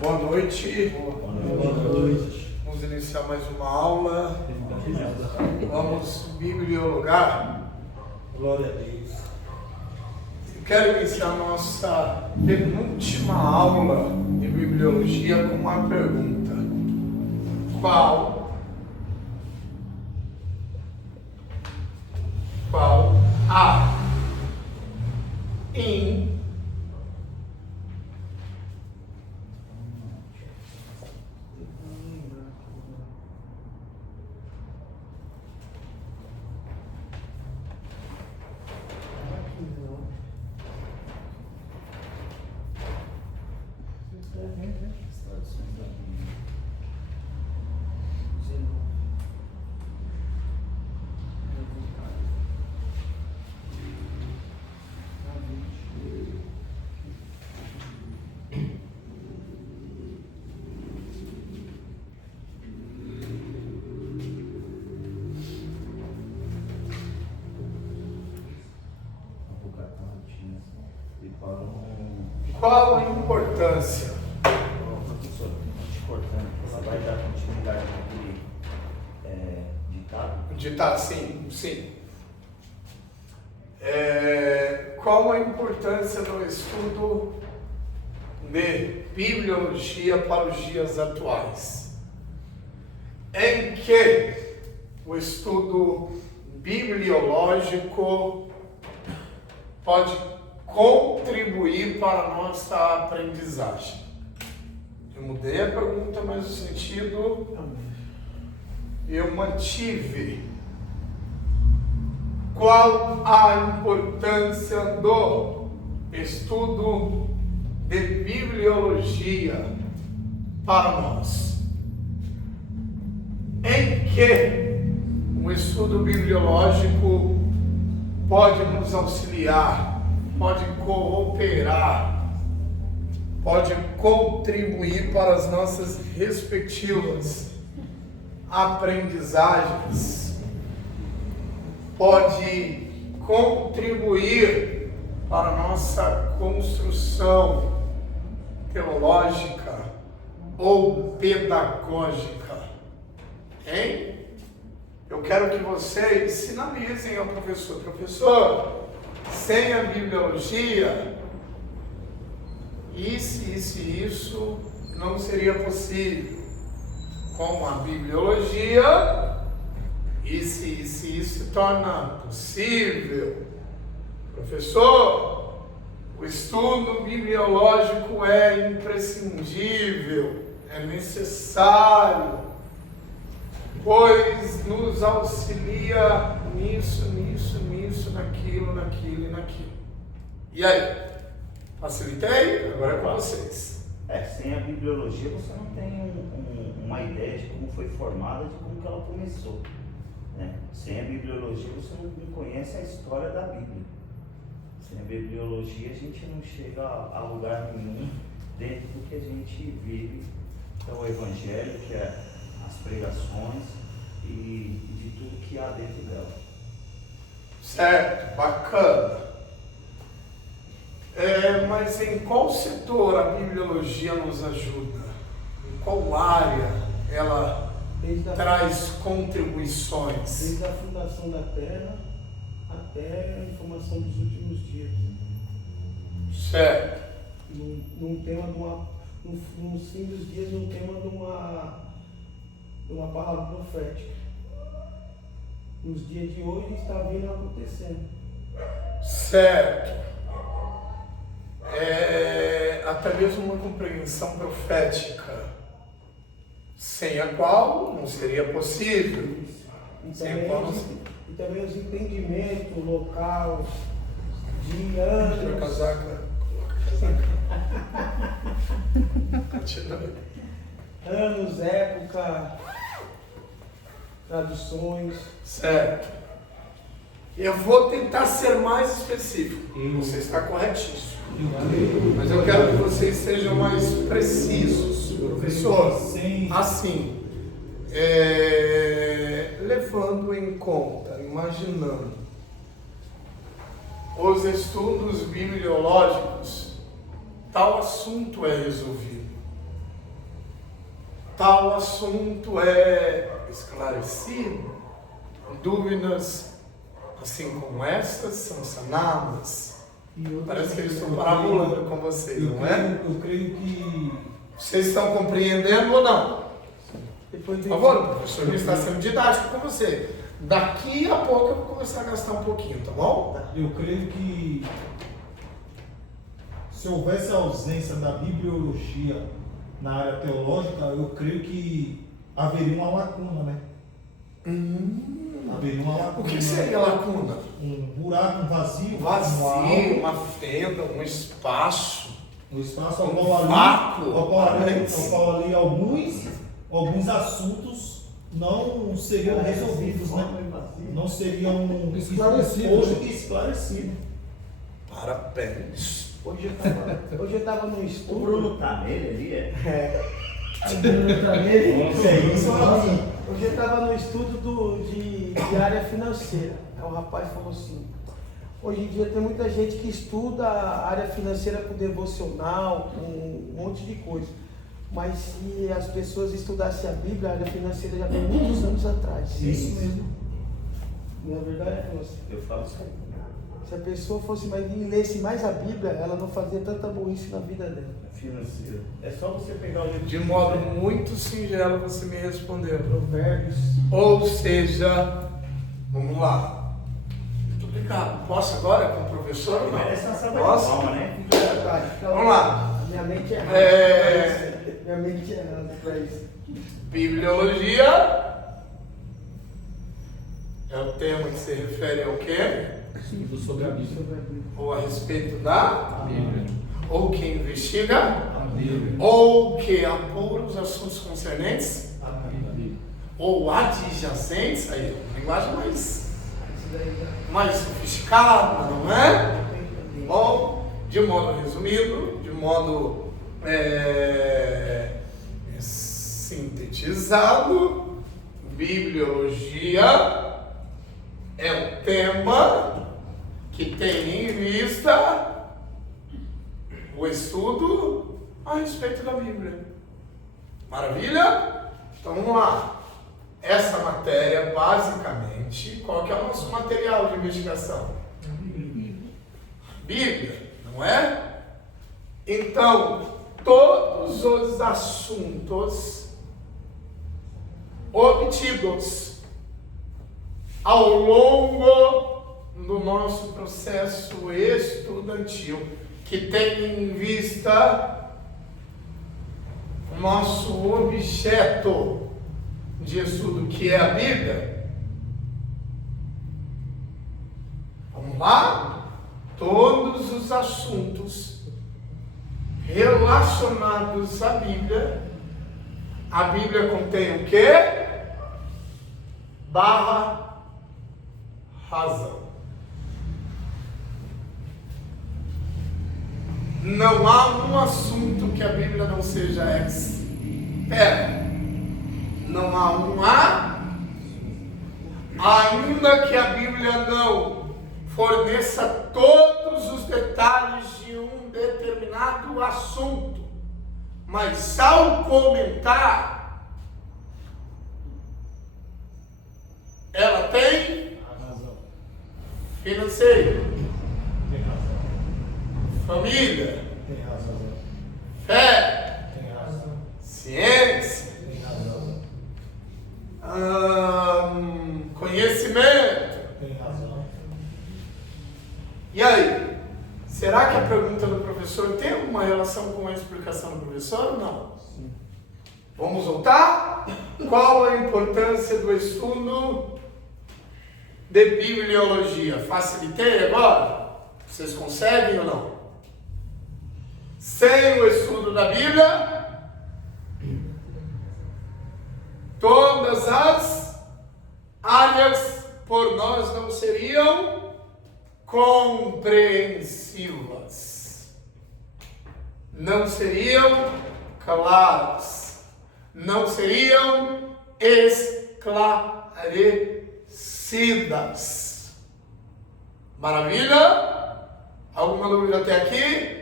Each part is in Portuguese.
Boa noite. Boa noite. Vamos iniciar mais uma aula. Vamos bibliologar. Glória a Deus. Eu quero iniciar a nossa penúltima aula de bibliologia com uma pergunta. Qual a Qual a importância? Professor, te cortando, você vai dar continuidade naquele ditado? Ditado, sim. Qual a importância do estudo de bibliologia para os dias atuais? Em que o estudo bibliológico pode contribuir para a nossa aprendizagem? Eu mudei a pergunta, mas o sentido eu mantive. Qual a importância do estudo de bibliologia para nós? Em que o estudo bibliológico pode nos auxiliar, pode cooperar, pode contribuir para as nossas respectivas aprendizagens, pode contribuir para a nossa construção teológica ou pedagógica, hein? Eu quero que vocês sinalizem ao professor: professor, sem a bibliologia, isso não seria possível. Com a bibliologia, isso se torna possível. Professor, o estudo bibliológico é imprescindível, é necessário, pois nos auxilia nisso, naquilo e naquilo. E aí? Facilitei? Agora é com vocês. Sem a bibliologia você não tem uma ideia de como foi formada, de como que ela começou. Né? Sem a bibliologia você não conhece a história da Bíblia. Sem a bibliologia a gente não chega a lugar nenhum dentro do que a gente vive, que é o Evangelho, que é as pregações e de tudo que há dentro dela. Certo, bacana. Mas em qual setor a bibliologia nos ajuda? Em qual área ela traz contribuições? Desde a fundação da Terra até a informação dos últimos dias. Certo. Num tema no fim dos dias, num tema de uma palavra profética. Nos dias de hoje está vindo acontecendo. Certo. Até mesmo uma compreensão profética, sem a qual não seria possível. E também os entendimentos local de anos. Tira a casaca. Continua. Anos, época, traduções. Certo. Eu vou tentar ser mais específico. Você está corretíssimo. Mas eu quero que vocês sejam mais precisos. Professor, assim, levando em conta, imaginando os estudos bibliológicos, tal assunto é resolvido. tal assunto é esclarecido, dúvidas assim como essas são sanadas. Parece que eles estão parabolando com vocês, não é? Eu creio que... Vocês estão compreendendo ou não? Por favor, o professor está sendo didático com você. Daqui a pouco eu vou começar a gastar um pouquinho, tá bom? Eu creio que se houvesse a ausência da bibliologia na área teológica, eu creio que haveria uma lacuna, né? Haveria uma lacuna. O que seria lacuna? Um buraco, um vazio. Uma fenda, um espaço. Um espaço Um ao vácuo. qual ali alguns assuntos não seriam resolvidos, né? Não seriam esclarecidos. Parabéns. Hoje eu estava no O estudo. Bruno tá nele ali, Hoje eu estava no estudo de área financeira. Aí o rapaz falou assim: hoje em dia tem muita gente que estuda a área financeira com devocional, com um monte de coisa. Mas se as pessoas estudassem a Bíblia, a área financeira já vem muitos anos atrás. Isso mesmo. Na verdade é você. Eu falo isso aí. Se a pessoa fosse mais e lesse mais a Bíblia, ela não fazia tanta burrice na vida dela. Financeiro. É só você pegar o livro. De modo muito singelo você me respondeu. Provérbios. Ou seja, vamos lá. Muito obrigado. Posso agora com o professor ou não? Merece uma salva de Posso? palma, né? Vamos lá. Minha mente é errada. Minha mente é errada para isso. Bibliologia é o tema que se refere ao quê? Estudo sobre a Bíblia. Ou a respeito da Bíblia. ou que investiga, A Bíblia. ou que apura os assuntos concernentes, A Bíblia. ou adjacentes, aí, uma linguagem mais sofisticada, não é? Bom, de modo resumido, de modo sintetizado, bibliologia é um tema que tem em vista o estudo a respeito da Bíblia. Maravilha? Então vamos lá. Essa matéria, basicamente, qual que é o nosso material de investigação? Bíblia, não é? Então, todos os assuntos obtidos ao longo do nosso processo estudantil, que tem em vista o nosso objeto de estudo, que é a Bíblia. Vamos lá? Todos os assuntos relacionados à Bíblia. A Bíblia contém o quê? Razão. Não há um assunto que a Bíblia não seja expert. Não há um ainda que a Bíblia não forneça todos os detalhes de um determinado assunto, mas ao comentar, ela tem financeiro, Tem razão. família, Tem razão. fé, Tem razão. ciência, Tem razão. conhecimento. Tem razão. E aí? Será que a pergunta do professor tem alguma relação com a explicação do professor ou não? Sim. Vamos voltar? Qual a importância do estudo de bibliologia? Facilitei agora? Vocês conseguem ou não? Sem o estudo da Bíblia, todas as áreas por nós não seriam compreensivas, não seriam claras, não seriam esclarecidas. Maravilha? Alguma dúvida até aqui?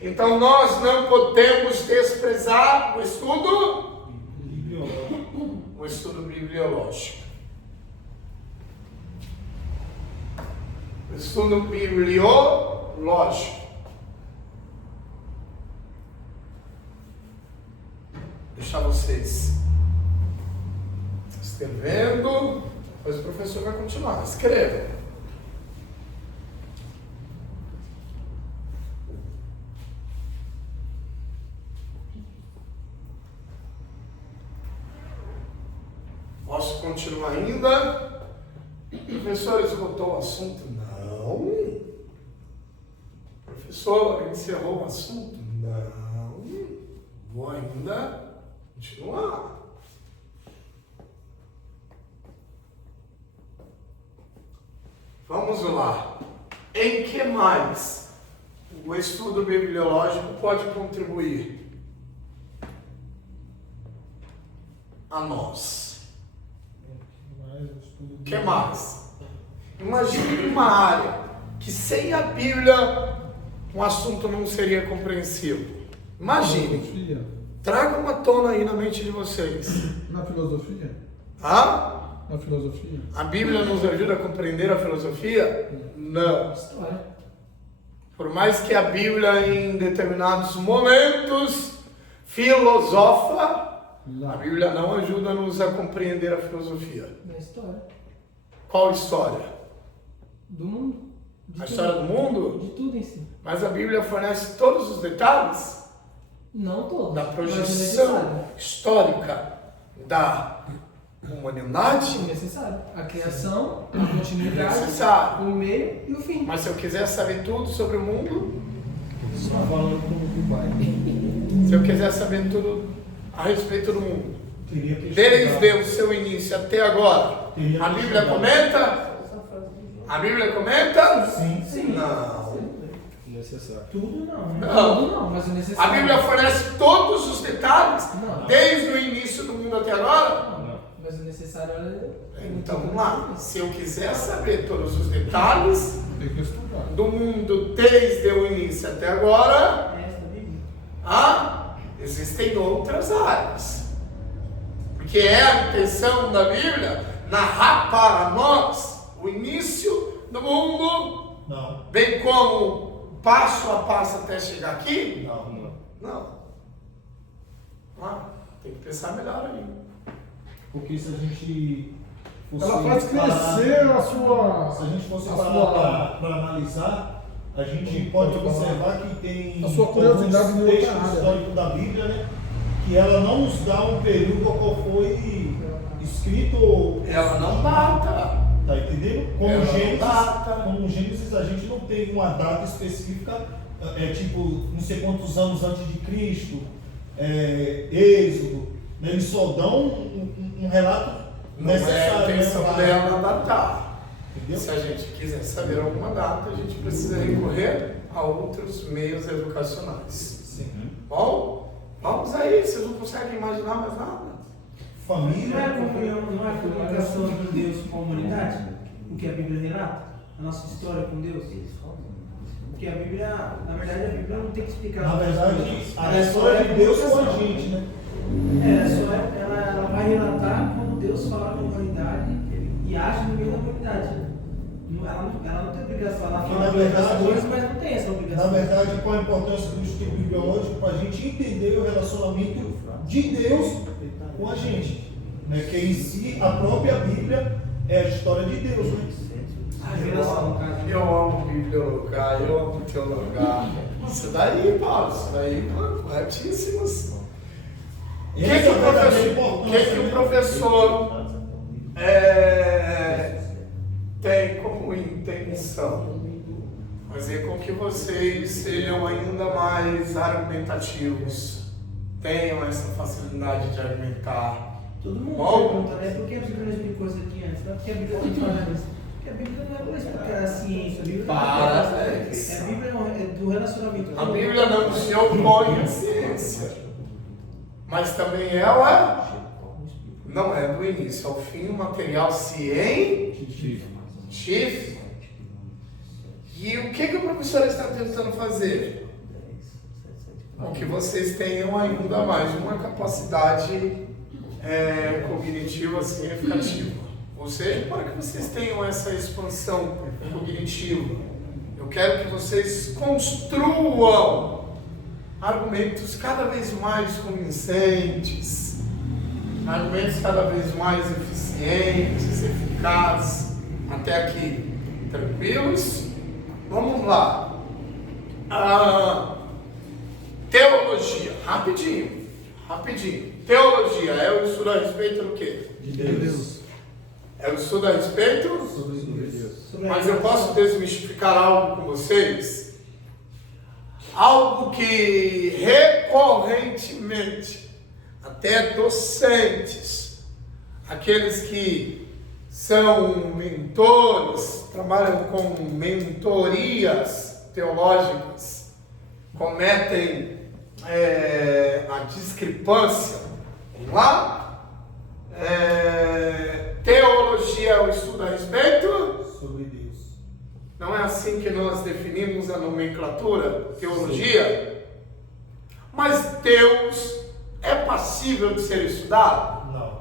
Então nós não podemos desprezar o estudo bibliológico. O estudo bibliológico. Deixar vocês escrevendo, depois o professor vai continuar. Escreva. Posso continuar ainda? Professor, esgotou o assunto? Não. Professor, encerrou o assunto? Não. Vou ainda continuar. Vamos lá. Em que mais o estudo bibliológico pode contribuir a nós? O que mais? Imagine uma área que sem a Bíblia o assunto não seria compreensivo. Imagine. Filosofia. Traga uma tona aí na mente de vocês. Na filosofia? Ah? Na filosofia? A Bíblia nos ajuda a compreender a filosofia? Não. História. Por mais que a Bíblia em determinados momentos filosofa, a Não. Bíblia não ajuda-nos a compreender a filosofia. Na história. Qual história? Do mundo. De A tudo. história do mundo? De tudo em si. Mas a Bíblia fornece todos os detalhes Não todos. da mas é projeção necessário. histórica da humanidade. Necessário. A criação, a continuidade, Necessário. o meio e o fim. Mas se eu quiser saber tudo sobre o mundo, Só falando como Dubai. se eu quiser saber tudo a respeito do mundo, Teria que desde estudar. o seu início até agora, Teria a que Bíblia estudar. comenta? A Bíblia comenta? Sim. Sim. Não. Necessário. Tudo não, né? Não. Tudo não, mas o A necessário. Bíblia fornece todos os detalhes, Não. desde o início do mundo até agora? Não, mas o necessário é. Então vamos lá. Se eu quiser saber todos os detalhes Tem que estudar. do mundo desde o início até agora, Esta Bíblia. existem outras áreas. Porque é a intenção da Bíblia narrar para nós o início do mundo, Não. bem como passo a passo até chegar aqui? Não. Não. Tem que pensar melhor aí. Porque se a gente fosse Ela faz crescer a sua. se a gente fosse a parar sua- para analisar, a gente pode observar que tem A sua curiosidade alguns em outra textos área, históricos da Bíblia, né, que ela não nos dá um período ao qual foi escrito. Ela não data. Tá entendendo? Ela não data. Como Gênesis, a gente não tem uma data específica, tipo, não sei quantos anos antes de Cristo, Êxodo, né? Eles só dão um relato Não é a necessário. intenção né? dela datar. Entendeu? Se a gente quiser saber alguma data, a gente precisa recorrer a outros meios educacionais. Sim. Bom, vamos aí, vocês não conseguem imaginar mais nada? Família. Não é comunhão, não é comunicação de Deus com a humanidade? O que a Bíblia relata? A nossa história com Deus? Porque a Bíblia, na verdade, a Bíblia não tem que explicar. Na as verdade, coisas. a Ela história só de Deus com a comunicação. gente, né? Ela vai relatar como Deus fala com a humanidade e age no meio da humanidade. Ela não tem obrigação, ela Porque, fala na verdade, das coisas, mas não tem essa Na obrigação. verdade, qual a importância do estudo bibliológico para a gente entender o relacionamento de Deus com a gente? Né? Que em si, a própria Bíblia é a história de Deus. Né? A revelação, no caso. Eu amo bibliologar, eu amo teologar. Isso daí, Paulo, isso daí, corretíssimos. O que, Essa o é a verdadeira professor, importância, o né? professor tem como intenção? Fazer com que vocês sejam ainda mais argumentativos, tenham essa facilidade de argumentar. Todo mundo Bom. pergunta, né? Por que a Bíblia não explicou isso aqui antes? Não é porque a Bíblia tem que falar isso. Porque a Bíblia não é para explicar a ciência. A Bíblia não Parabéns. a Bíblia é do relacionamento. A Bíblia não se opõe à ciência, mas também ela não é do início ao fim um material científico. E o que o professor está tentando fazer? Com que vocês tenham ainda mais uma capacidade cognitiva significativa. Ou seja, para que vocês tenham essa expansão cognitiva, eu quero que vocês construam argumentos cada vez mais convincentes, argumentos cada vez mais eficientes, eficazes. Até aqui, tranquilos? Vamos lá. Teologia, rapidinho. Teologia é o estudo a respeito do quê? De Deus. É o estudo a respeito? Sobre Deus. Mas eu posso desmistificar algo com vocês? Algo que recorrentemente, até docentes, aqueles que são mentores, trabalham com mentorias teológicas, cometem a discrepância. Vamos lá? Teologia é o estudo a respeito Sobre Deus. Não é assim que nós definimos a nomenclatura? Teologia? Mas Deus é passível de ser estudado? Não.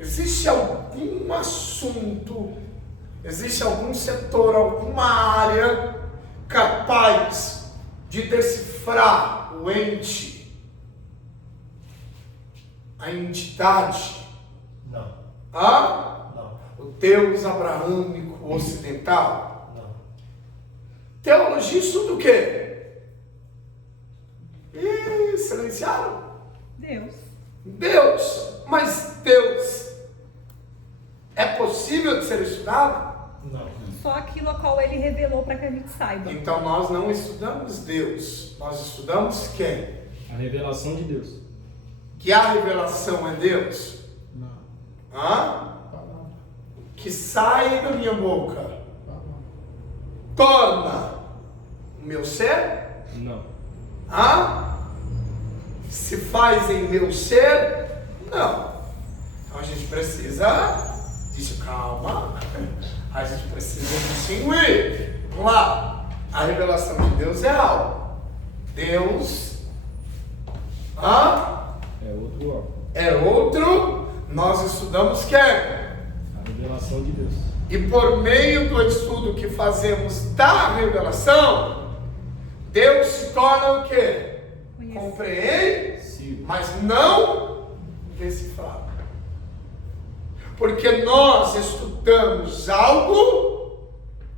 Existe algum assunto, existe algum setor, alguma área capaz de decifrar o ente, a entidade? Não. Não. O Deus abraâmico ocidental? Não. Teologia estuda o quê? Silenciaram? Deus. Mas Deus é possível de ser estudado? Não. Só aquilo a qual ele revelou para que a gente saiba. Então nós não estudamos Deus, nós estudamos quem? A revelação de Deus. Que a revelação é Deus? Não. Que sai da minha boca torna o meu ser? Não. Se faz em meu ser? Não. Então a gente precisa disso, calma. A gente precisa distinguir. Vamos lá. A revelação de Deus é algo. Deus É outro. Nós estudamos quem? A revelação de Deus. E por meio do estudo que fazemos da revelação, Deus se torna o quê? Compreensível, mas não decifrável. Porque nós estudamos algo,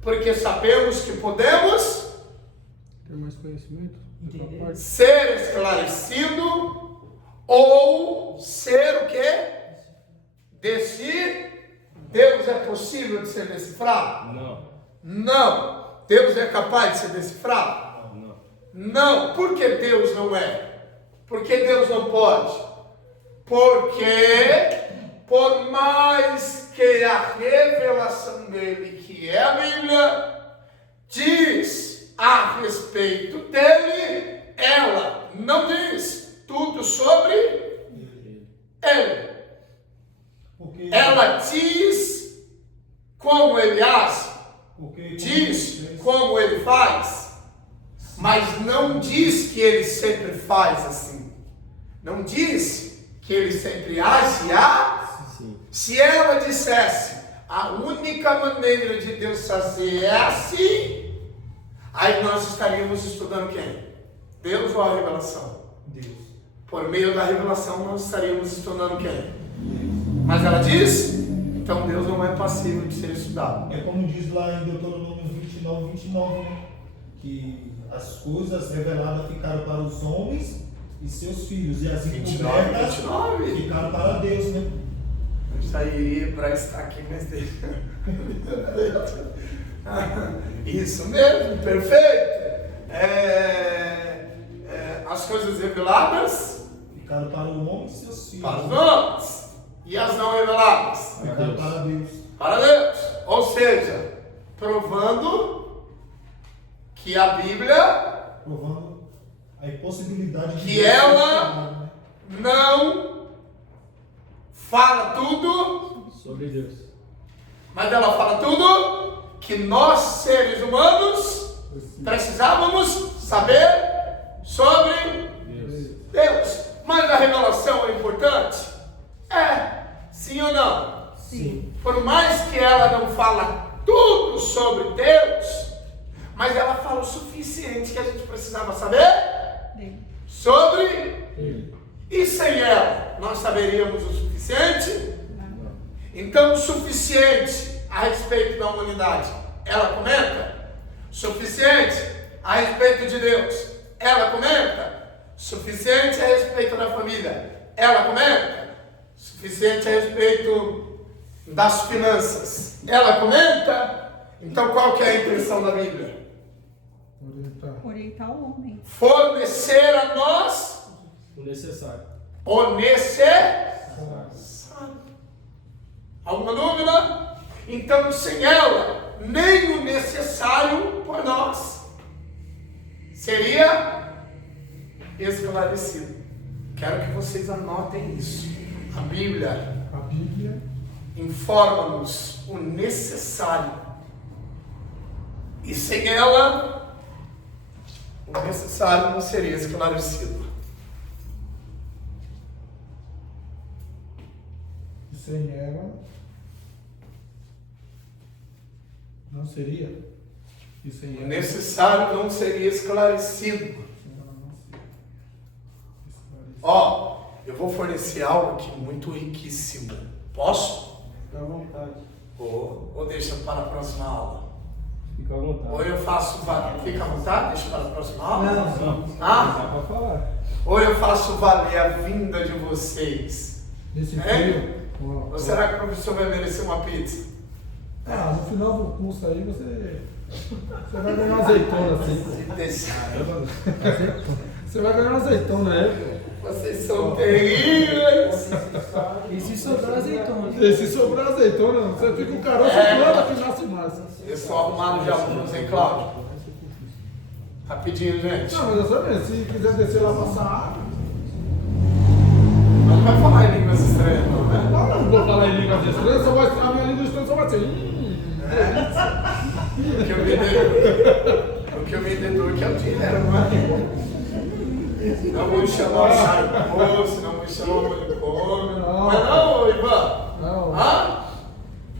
porque sabemos que podemos Ter mais conhecimento? Entender. ser esclarecido ou ser o quê? Deus é possível de ser decifrado? Não. Deus é capaz de ser decifrado? Não. Por que Deus não é? Por que Deus não pode? Porque por mais que a revelação dele, que é a Bíblia, diz a respeito dele, ela não diz tudo sobre ele. Ela diz como ele age, diz como ele faz, mas não diz que ele sempre faz assim. Não diz que ele sempre age assim. Se ela dissesse a única maneira de Deus fazer é assim, aí nós estaríamos estudando quem? Deus ou a revelação? Deus. Por meio da revelação nós estaríamos estudando quem? Mas ela diz, então Deus não é passível de ser estudado. É como diz lá em Deuteronômio 29, né? Que as coisas reveladas ficaram para os homens e seus filhos, e as encobertas ficaram para Deus, né? Eu sairia para estar aqui, mas deixa. Isso mesmo, perfeito. As coisas reveladas Ficaram para o homem e seus filhos. para os homens. E as não reveladas? Ficaram para Deus. Para Deus. Ou seja, provando que a Bíblia Provando a impossibilidade de que Deus ela não fala tudo, Sobre Deus. mas ela fala tudo que nós, seres humanos, precisávamos saber sobre Deus. Deus. Mas a revelação é importante? sobre ele. E sem ela, nós saberíamos o suficiente? Então, o suficiente a respeito da humanidade, ela comenta? Suficiente a respeito de Deus, ela comenta? Suficiente a respeito da família, ela comenta? Suficiente a respeito das finanças, ela comenta? Então, qual que é a intenção da Bíblia? Orientar o homem. Fornecer a nós O necessário. o necessário. Alguma dúvida? Então, sem ela, nem o necessário por nós seria esclarecido. Quero que vocês anotem isso. A Bíblia informa-nos o necessário. E sem ela, o necessário não seria esclarecido. Sem ela, não seria. E sem O ela, necessário não seria esclarecido. Ó, eu vou fornecer algo aqui muito riquíssimo. Posso? Fica à vontade. Ou deixa para a próxima aula? Fica à vontade. Ou eu faço... Fica à vontade? Deixa para a próxima aula? Não, Ah? dá pra falar. Ou eu faço valer a vinda de vocês? nesse É? frio, Ou será que o professor vai merecer uma pizza? no final do curso aí você vai ganhar uma azeitona assim. Você vai ganhar uma azeitona aí. Vocês são terríveis. E se sobrar azeitona? E se sobrar azeitona, você fica um caroço planta que nasce mais. Eu sou arrumado de alunos, hein, Cláudio? Rapidinho, gente. Não, mas é só mesmo, se quiser descer lá passar água. Não vai falar em línguas estranhas, não, né? Não vou falar em línguas estranhas, a minha língua estranha só vai ser. O que eu me deduro que é o dinheiro, não é? Não vou chamar o Charcoso, não vou chamar o manicômio. Não é não, Ivan? Não. Hã?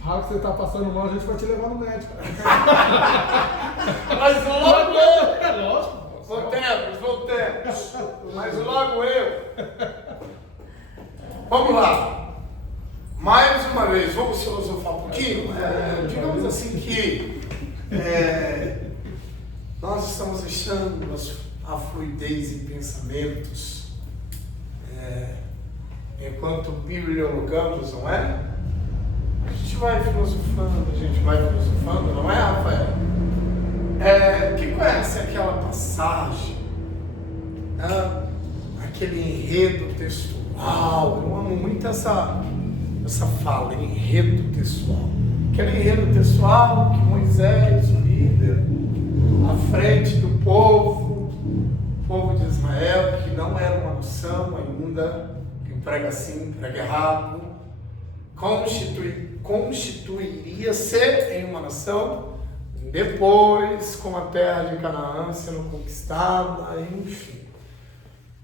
Fala que você tá passando mal, a gente vai te levar no médico. Mas logo eu! É lógico. Voltemos. Mas logo eu. Vamos lá. Mais uma vez, vamos filosofar um pouquinho? Digamos assim que nós estamos deixando a fluidez em pensamentos enquanto bibliologamos, não é? A gente vai filosofando, não é, Rafael? Quem conhece aquela passagem, aquele enredo textual? Eu amo muito essa fala, enredo textual. Aquele enredo textual que Moisés, o líder, à frente do povo de Israel, que não era uma nação ainda, quem prega assim, prega errado, constituiria-se em uma nação depois, com a terra de Canaã sendo conquistada, enfim.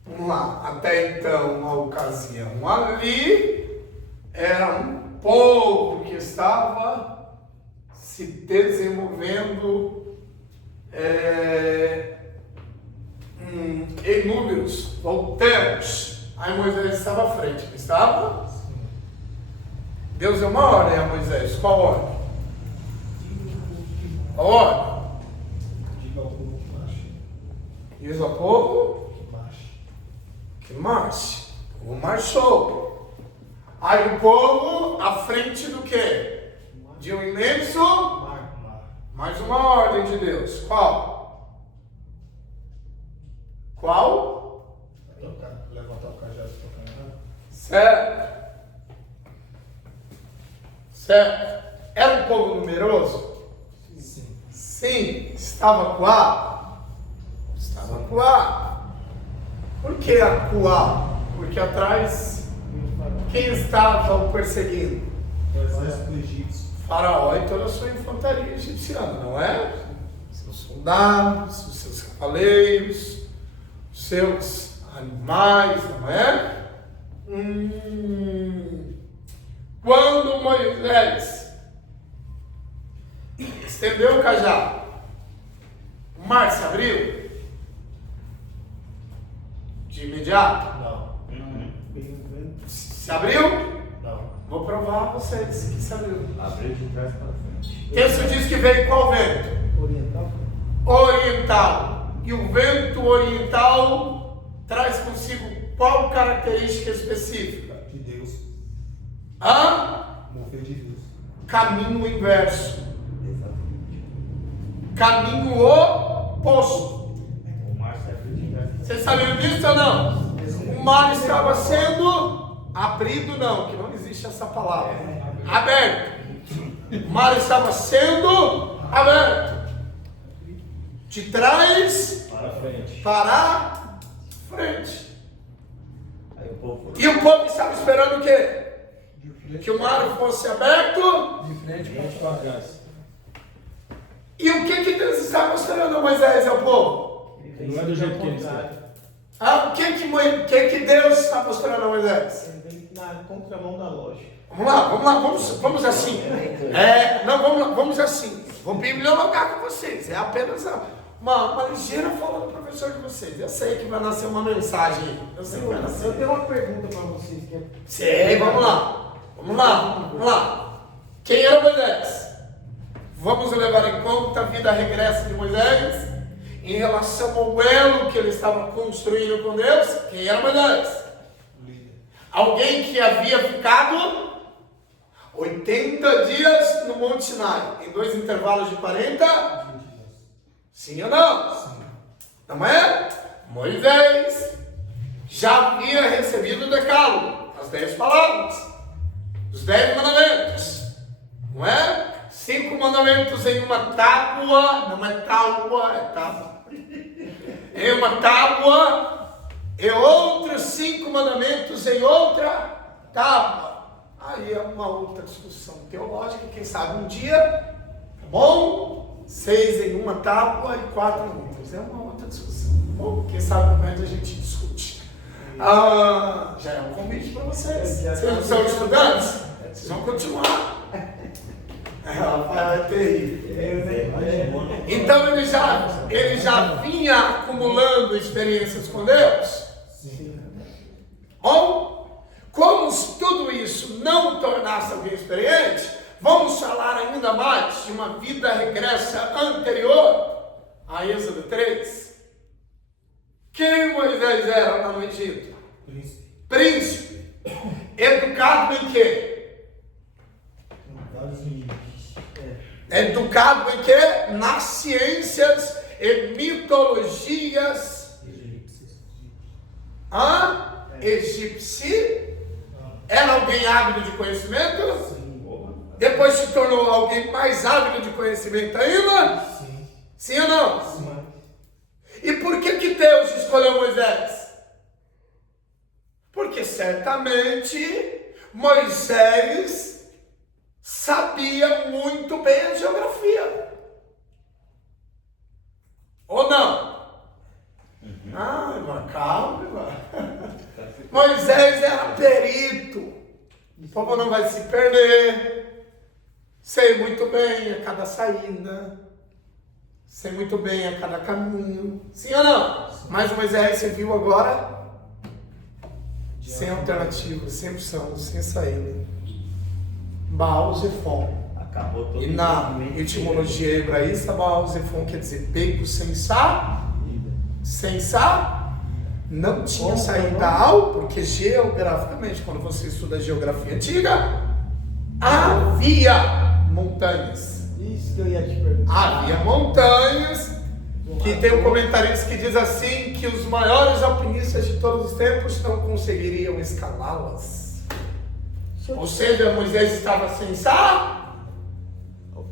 Vamos lá, até então a ocasião ali era um povo que estava se desenvolvendo em números. Voltemos. Aí Moisés estava à frente, não estava? Deus deu uma ordem a Moisés. Qual ordem? Qual ordem? Diga ao povo que marche. Diz ao povo Que marche. que marche. O povo marchou. Aí o povo à frente do quê? De um imenso... Mais uma ordem de Deus. Qual? Qual? Levantar o cajado e tocar errado. Certo. Era um povo numeroso? Sim. Sim. Estava acuado? Estava acuado. Por que acuado? Porque atrás, quem estava o perseguindo? O exército egípcio. Faraó e toda a sua infantaria egipciana, não é? Seus soldados, os seus cavaleiros, os seus animais, não é? Quando Moisés estendeu o cajado, o mar se abriu. de imediato? Não. Se abriu? Não. Vou provar a vocês que se abriu. Abriu de trás para frente. O texto diz que veio qual vento? Oriental. Oriental. E o vento oriental traz consigo qual característica específica? De Deus. Mover de Deus. Caminho inverso. Caminho oposto. O mar se abriu de trás. Vocês sabiam disso ou não? O mar estava sendo abrido, não, que não existe essa palavra. Aberto. O mar estava sendo aberto. De trás Para frente. para frente. Aí o povo E o povo estava esperando o quê? Que o mar fosse aberto. De frente para Frente para trás. E o que Deus está mostrando a Moisés e ao povo? Não é do jeito que eles querem. O que Deus está mostrando a Moisés? Ele vem na contramão da lógica. Vamos assim. Vamos assim. Vou bibliologar com vocês. É apenas uma ligeira fala do professor de vocês. Eu sei que vai nascer uma mensagem aí. Eu sei que vai nascer. Eu tenho uma pergunta para vocês. Que é... Sei, vamos lá. Quem era Moisés? Vamos levar em conta a vida regressa de Moisés em relação ao elo que ele estava construindo com Deus. Quem era Moisés? Alguém que havia ficado 80 dias no Monte Sinai, em 2 intervalos de 40. Sim ou não? Sim. Não é? Moisés já havia recebido o decálogo, as 10 palavras, os 10 mandamentos, não é? 5 mandamentos em uma tábua, não é tábua, é tábua. Em uma tábua, e outros 5 mandamentos em outra tábua. Aí é uma outra discussão teológica, quem sabe um dia, tá bom? 6 em uma tábua e 4 em outras. É uma outra discussão, tá bom? Quem sabe no meio a gente discute. Já é um convite para vocês. Vocês não são estudantes? Vocês vão continuar. É terrível. Então ele já vinha acumulando experiências com Deus. Sim. Bom, como se tudo isso não tornasse alguém experiente, vamos falar ainda mais de uma vida regressa anterior a Êxodo 3. Quem Moisés era lá no Egito? Príncipe. Educado em quê? Educado em quê? Nas ciências e mitologias egípcio. Era alguém ávido de conhecimento? Depois se tornou alguém mais ávido de conhecimento ainda? Sim ou não? Sim. E por que Deus escolheu Moisés? Porque certamente Moisés sabia muito bem a geografia. Ou não? Calma, irmão. Moisés era perito. O povo não vai se perder. Sei muito bem a cada saída. Sei muito bem a cada caminho. Sim ou não? Mas Moisés se viu agora sem alternativa, sem opção, sem saída. Baal Zephon. acabou todo E na etimologia hebraísta, Baal Zephon quer dizer beco sem saída, não tinha saída ao, porque geograficamente, quando você estuda geografia antiga, havia montanhas. Isso que eu ia te perguntar. Havia montanhas, que tem um comentarista que diz assim, que os maiores alpinistas de todos os tempos não conseguiriam escalá-las. Ou seja, Moisés estava sem sal.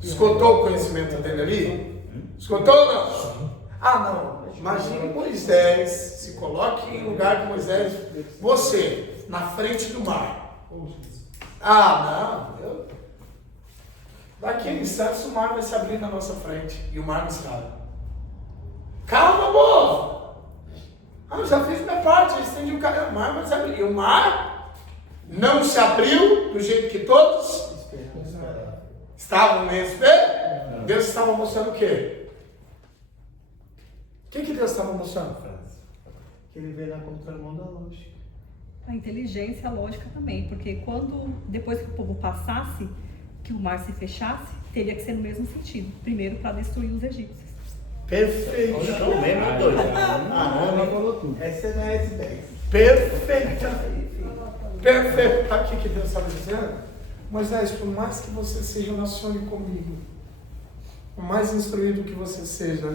Escutou o conhecimento dele ali? Escutou ou não? Não. Imagine Moisés, se coloque em lugar de Moisés, você, na frente do mar. Não. Daqui a instantes o mar vai se abrir na nossa frente e o mar não se abre. Calma, povo! Eu já fiz minha parte, já estendi o cara, o mar vai se abrir. E o mar não se abriu do jeito que todos estavam meio esperando. Deus estava mostrando o quê? O que Deus estava mostrando? Que ele vem na contramão da lógica. A inteligência, a lógica também, porque depois que o povo passasse, que o mar se fechasse, teria que ser no mesmo sentido. Primeiro para destruir os egípsios. Perfeito. Não mesmo, hein, doido? Ela falou tudo. Essa é a S10. Perfeita. Perfeito. Sabe o que Deus estava dizendo? Moisés, por mais que você se relacione comigo, por mais instruído que você seja,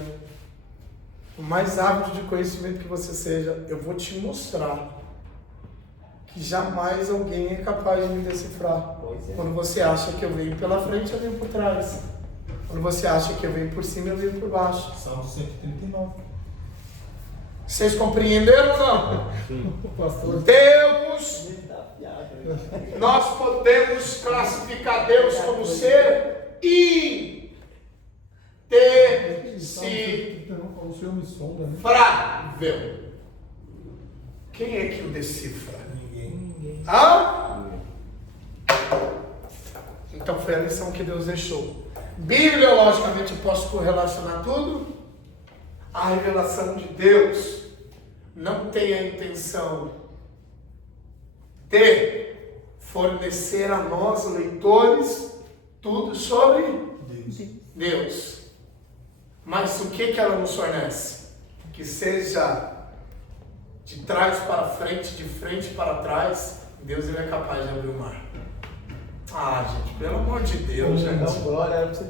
por mais ávido de conhecimento que você seja, eu vou te mostrar que jamais alguém é capaz de me decifrar. Quando você acha que eu venho pela frente, eu venho por trás. Quando você acha que eu venho por cima, eu venho por baixo. Salmo 139. Vocês compreenderam ou não? Sim. Nós podemos classificar Deus como ser indecifrável. Quem é que o decifra? Ninguém. Então foi a lição que Deus deixou. Bibliologicamente eu posso correlacionar tudo. A revelação de Deus não tem a intenção de fornecer a nós, leitores, tudo sobre Deus. Mas o que ela nos fornece? Que seja de trás para frente, de frente para trás, Deus ele é capaz de abrir o mar. Gente, pelo amor de Deus, gente. Não, glória, pra você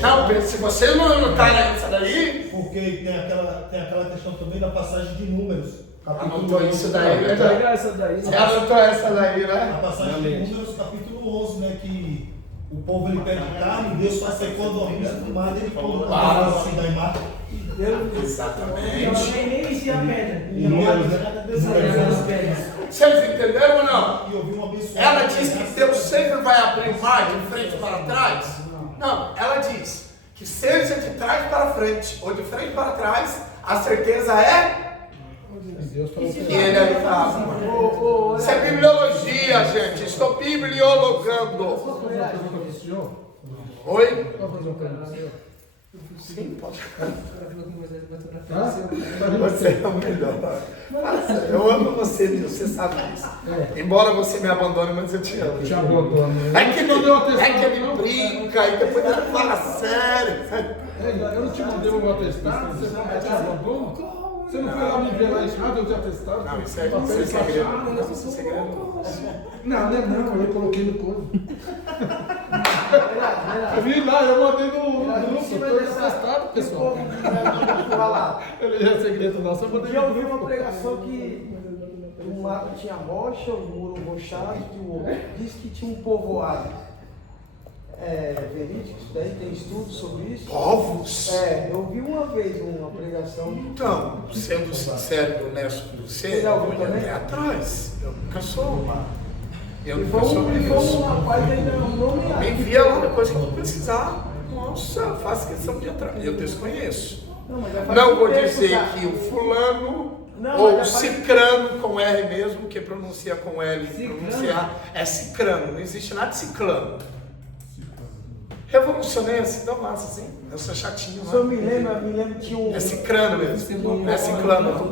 Não, se vocês não anotarem nessa daí... Porque tem aquela questão também da passagem de Números. Anotou isso daí, né? Pegar essa daí. Você anotou essa daí, né? A passagem de Números, capítulo 11, né? Que o povo ele pede carne, Deus faz secando a risa do mar, ele põe o cavalo assim da imagem. Exatamente. Nem inicia a pedra. Vocês entenderam ou não? E eu vi uma pessoa. Ela diz que Deus sempre vai abrir o mar de frente para trás? Não, ela diz que seja de trás para frente ou de frente para trás, a certeza é que ele é estava. Isso é bibliologia, gente. Estou bibliologando. Oi? Sim, pode. Você é o melhor. Eu amo você, Deus, você sabe disso. Embora você me abandone, mas eu te amo. É que ele brinca e depois ele fala sério. Eu não te mandei um atestado, você não te abandonou? Você não foi lá me ver lá em casa, eu te atestado? Não, isso é segredo. Isso é segredo. Não, eu coloquei no corpo. Eu vi lá, eu mandei no grupo, eu atestado, pessoal. Ele é segredo nosso, eu mandei. Eu vi uma pregação que o mato tinha rocha, o muro rochado, diz que tinha um povoado. Verídico, isso daí tem estudo sobre isso? Povos? Eu vi uma vez uma pregação. Então, sendo sincero e honesto com você, eu vou até atrás. Eu nunca soube. Eu nunca soube disso. Me envia lá depois que eu precisar. Nossa, faço questão de atrás. Eu desconheço. Não vou dizer que o fulano ou cicrano com R mesmo, que pronuncia com L, pronunciar é cicrano. Não existe nada de ciclano. Revolucionei assim, dá massa assim. Eu sou chatinho, né? Eu me lembro que tinha um. É cicrano mesmo. Não é ciclano, não.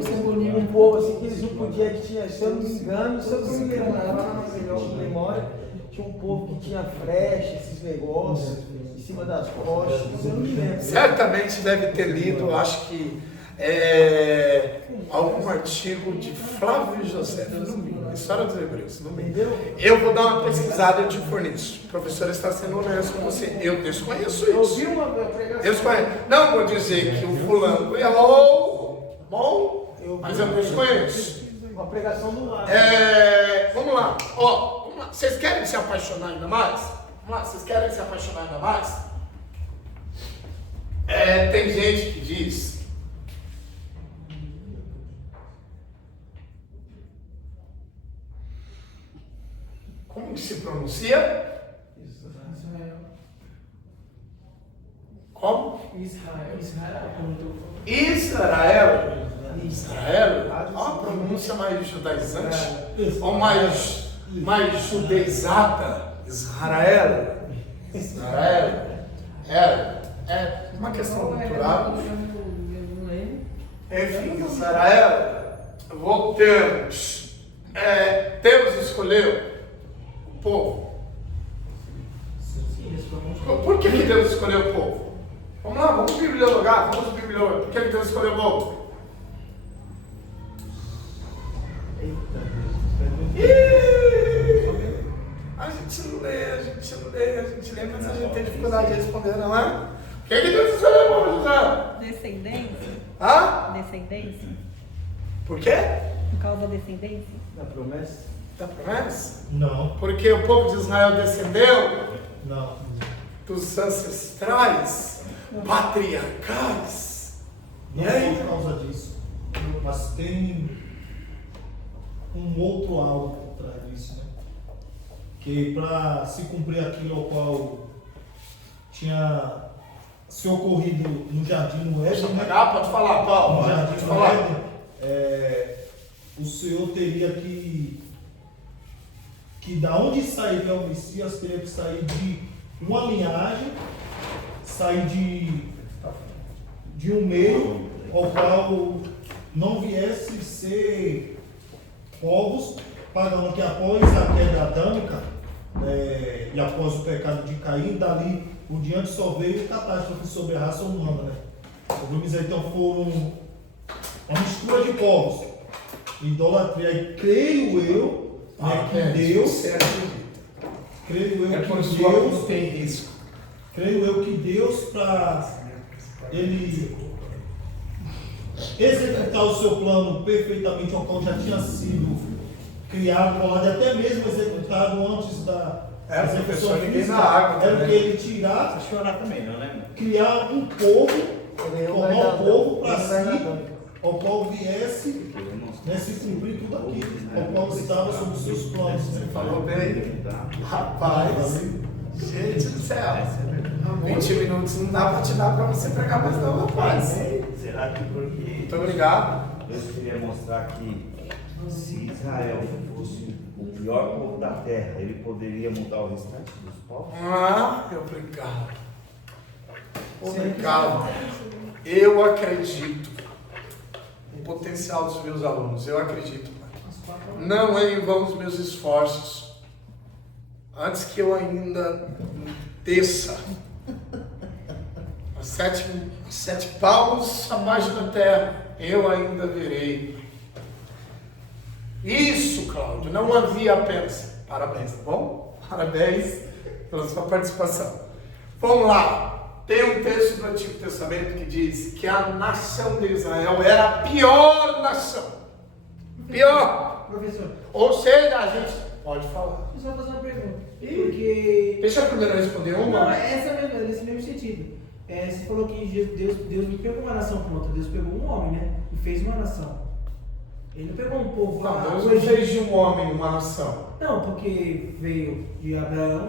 Tinha um povo assim que eles não podiam, que tinha, se eu não me engano, se eu não me engano, na memória, tinha um povo que tinha flecha, esses negócios, em cima das rochas, eu não me lembro. Certamente deve ter lido, acho que algum artigo de Flávio José, História dos Hebreus, não me. Eu vou dar uma pesquisada e eu te forneço. O professor está sendo honesto com você. Eu desconheço isso. Eu vi uma pregação. Desconheço. Não vou dizer que o fulano errou, bom, mas eu desconheço. Uma pregação do lado. Vamos lá. Vamos lá. Vocês querem se apaixonar ainda mais? Vamos lá. Vocês querem se apaixonar ainda mais? Tem gente que diz. Como que se pronuncia? Como? Israel? Uma pronúncia mais judaizante? Ou mais judeizada? Israel? É uma questão cultural. Enfim, Israel, voltamos. Deus escolheu o povo. Por que Deus escolheu o povo? Vamos lá, vamos bibliologar, vamos bibliologar. Por que Deus escolheu o povo? A gente não lê, mas a gente tem dificuldade de responder, não é? Por que Deus escolheu o povo, José? Descendência. Hã? Descendência. Por quê? Por causa da descendência. Da promessa? Da promessa? Não, Porque o povo de Israel descendeu não. dos ancestrais patriarcais. Não E aí? só por causa disso. Mas tem um outro algo por trás disso, né? Que para se cumprir aquilo ao qual tinha se ocorrido no Jardim no Éden, né? Pode falar, Paulo. No Jardim Pode no falar. Éden, o Senhor teria que da onde sair o Messias teria que sair de uma linhagem, sair de um meio ao qual não viesse ser povos pagando, que após a queda adâmica e após o pecado de Caim, dali por diante só veio catástrofe sobre a raça humana, né? Vamos dizer, então foram uma mistura de povos, idolatria. E creio eu, que Deus, Você acredita. creio eu É por que isso Deus, não tem risco. creio eu que Deus, para ele executar o seu plano perfeitamente, ao qual já tinha sido criado, e até mesmo executado antes da professor, ninguém física, na água era o também. que ele tirar, Deixa eu chorar também, não lembro. criar um povo, formar um povo para si, ao qual viesse, né, se cumprir tudo aquilo, ao qual estava sob os seus planos. Né? Falou bem. Rapaz, gente do céu. 20 minutos não dá para te dar para você pregar mais não, rapaz. Será que porque Muito obrigado. Deus queria mostrar que se Israel fosse o pior povo da terra, ele poderia mudar o restante dos povos? Obrigado. Obrigado. Eu acredito no potencial dos meus alunos. Eu acredito. Não é em vão os meus esforços. Antes que eu ainda desça a sete palmos abaixo da terra, eu ainda verei. Isso, Cláudio, não havia apenas. Parabéns, tá bom? Parabéns pela sua participação. Vamos lá. Tem um texto do Antigo Testamento que diz que a nação de Israel era a pior nação. Pior. Professor, Ou seja, a gente pode falar. eu só vou fazer uma pergunta. Porque. Deixa eu primeiro responder Não, uma. essa mesmo, nesse mesmo sentido. Você falou que Deus não pegou uma nação pronta, Deus pegou um homem, né? E fez uma nação. Ele não pegou um povo lá. Não, Deus não fez de um homem uma nação. Não, porque veio de Abraão,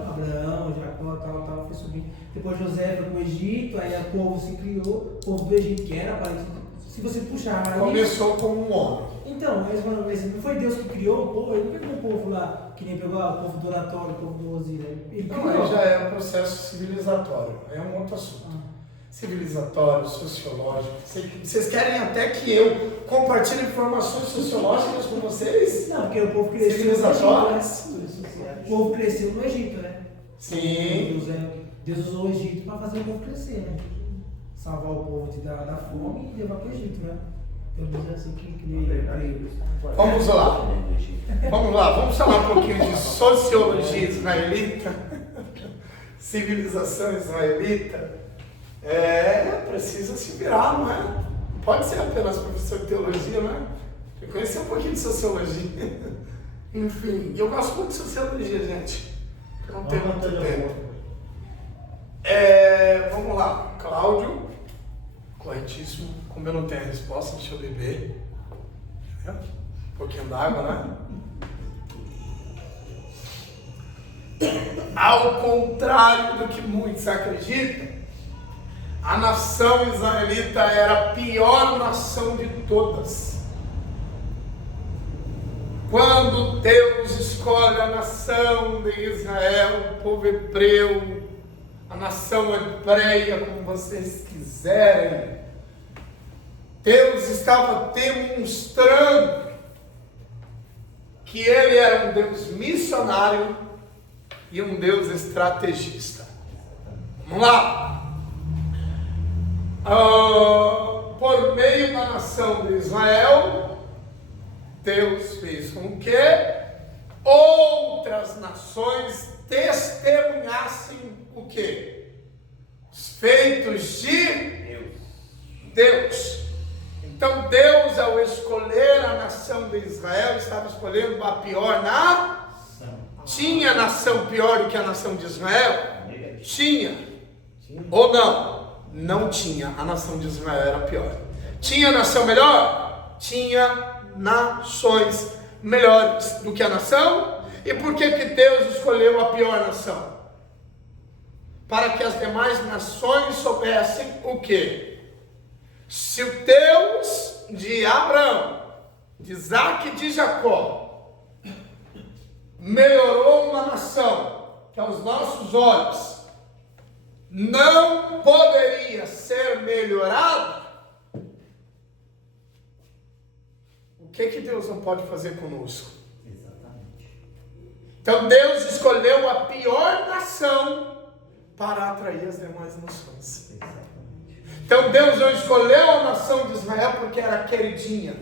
Jacó, tal, foi subindo. Depois José foi para o Egito, aí o povo se criou, o povo do Egito, que era parecido. Se você puxar a raiz. Começou como um homem. Então, mas não foi Deus que criou o povo, ele não pegou o povo lá, que nem pegou o povo do oratório, o povo do Osíris. Ele Então criou. aí já é um processo civilizatório. É um outro assunto. Civilizatório, sociológico. Vocês querem até que eu compartilhe informações sociológicas com vocês? Não, porque o povo cresceu no Egito, Civilizatórias? né? O povo cresceu no Egito, né? Sim. Deus usou o Egito para fazer o povo crescer, né? Salvar o povo da fome e levar para o Egito, né? Eu vou dizer assim que creio. Vamos lá. Vamos lá, vamos falar um pouquinho de sociologia israelita, civilização israelita. Precisa se virar, não é? Pode ser apenas professor de teologia, não é? Tem que conhecer um pouquinho de sociologia. Enfim, eu gosto muito de sociologia, gente. Eu não tenho muito tempo. Vamos lá, Cláudio. Corretíssimo. Como eu não tenho a resposta, deixa eu beber. Um pouquinho d'água, né? Ao contrário do que muitos acreditam, a nação israelita era a pior nação de todas. Quando Deus escolhe a nação de Israel, o povo hebreu, a nação hebreia, como vocês quiserem, Deus estava demonstrando que Ele era um Deus missionário e um Deus estrategista. Vamos lá. Por meio da nação de Israel, Deus fez com que outras nações testemunhassem o quê? Os feitos de Deus. Então Deus, ao escolher a nação de Israel, estava escolhendo a pior nação. Tinha nação pior do que a nação de Israel? Tinha. Ou não? Não tinha. A nação de Israel era pior. Tinha nação melhor? Tinha nações melhores do que a nação. E por que Deus escolheu a pior nação? Para que as demais nações soubessem o quê? Se o Deus de Abraão, de Isaac e de Jacó melhorou uma nação que aos nossos olhos não poderia ser melhorada, o que Deus não pode fazer conosco? Exatamente. Então Deus escolheu a pior nação para atrair as demais nações. Então Deus não escolheu a nação de Israel porque era queridinha.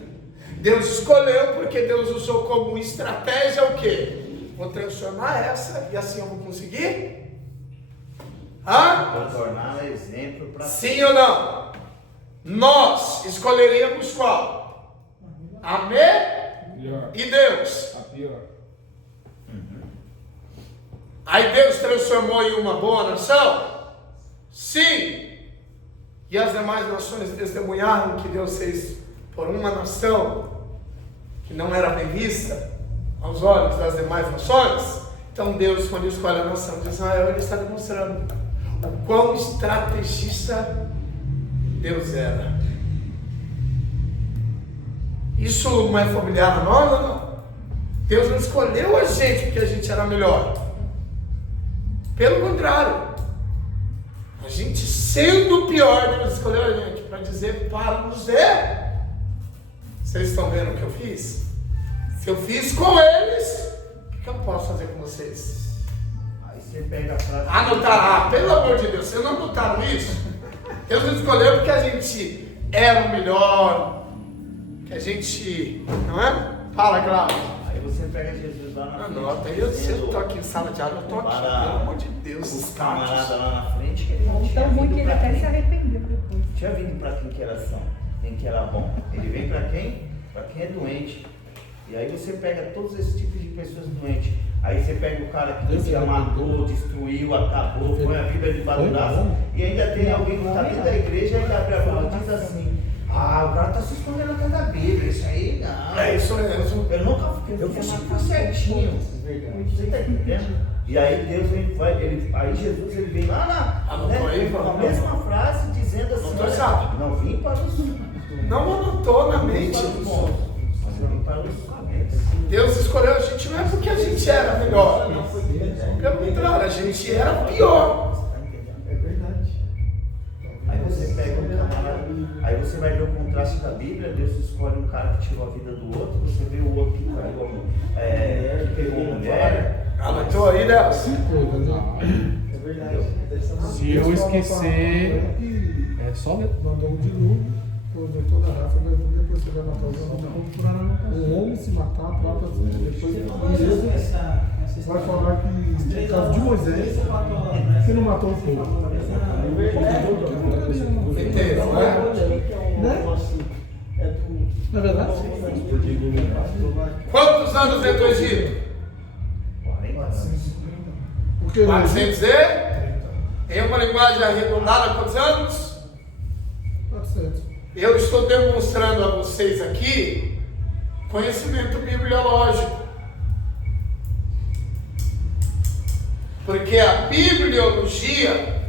Deus escolheu porque Deus usou como estratégia o quê? Vou transformar essa e assim eu vou conseguir? Vou tornar exemplo para... Sim ou não? Nós escolheríamos qual? A Pior. e Deus. A pior. Aí Deus transformou em uma boa nação? Sim. E as demais nações testemunharam que Deus fez por uma nação que não era bem vista aos olhos das demais nações. Então Deus, quando escolhe a nação de Israel, Ele está demonstrando o quão estrategista Deus era. Isso não é familiar a nós ou não? Deus não escolheu a gente porque a gente era melhor. Pelo contrário. A gente sendo o pior, Deus escolheu a gente para dizer para nos ver. Vocês estão vendo o que eu fiz? Se eu fiz com eles, o que eu posso fazer com vocês? Aí você pega a frase... Anotar, pelo amor de Deus, vocês não anotaram isso? Deus nos escolheu porque a gente era o melhor, que a gente, não é? Fala, Cláudio. Aí você pega Jesus lá na frente. Anota, eu estou aqui em sala de aula, eu estou aqui, pelo amor de Deus. Os camaradas lá na frente, que ele não tinha Tão ruim vindo que ele pra até quem? se arrependeu depois. Tinha vindo para quem que era são, quem que era bom. Ele vem para quem? Para quem é doente. E aí você pega todos esses tipos de pessoas doentes. Aí você pega o cara que já matou, destruiu, acabou, põe a Bíblia de baduraço. E ainda tem alguém que está dentro da igreja e abre a boca e diz assim: o cara está se escondendo atrás da Bíblia. Isso aí não. É isso mesmo. Eu nunca fiquei, eu fui certinho. Você está entendendo? E aí Deus aí Jesus ele vem lá com a mesma frase dizendo assim: não vim para os não anotou na mente. Deus escolheu a gente não é porque a gente era melhor. Pelo contrário, a gente era pior. É verdade. Aí você pega um camarada, aí você vai ver o contraste da Bíblia. Deus escolhe um cara que tirou a vida do outro, você vê o outro que pegou uma mulher. Anotou aí, Deus? É verdade. Se eu esquecer, é só ler. Mandou um dilúvio, por toda a raça, depois você vai matar os homens. O homem se matar, trata depois vai falar que no caso de Moisés, você não matou o povo. Inteiro, não é? Não é verdade? Quantos anos dentro do Egito? 40 anos. Porque 400 em uma linguagem arredondada, quantos anos? 400. Eu estou demonstrando a vocês aqui conhecimento bibliológico. Porque a bibliologia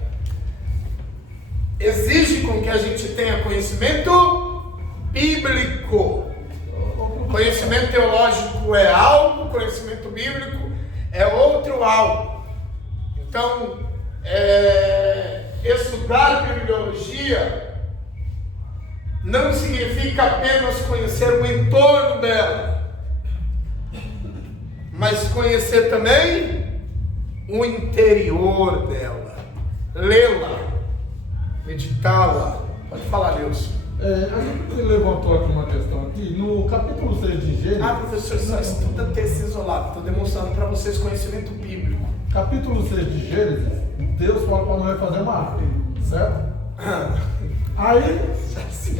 exige com que a gente tenha conhecimento bíblico. Conhecimento teológico é algo, conhecimento bíblico é outro algo. Então, estudar bibliologia não significa apenas conhecer o entorno dela, mas conhecer também o interior dela, lê-la, meditá-la. Pode falar, Nilson. A gente levantou aqui uma questão aqui, no capítulo 6 de Gênesis. Professor, só estuda texto isolado, estou demonstrando para vocês conhecimento bíblico. Capítulo 6 de Gênesis, Deus fala para Noé fazer uma arca, certo? Aí,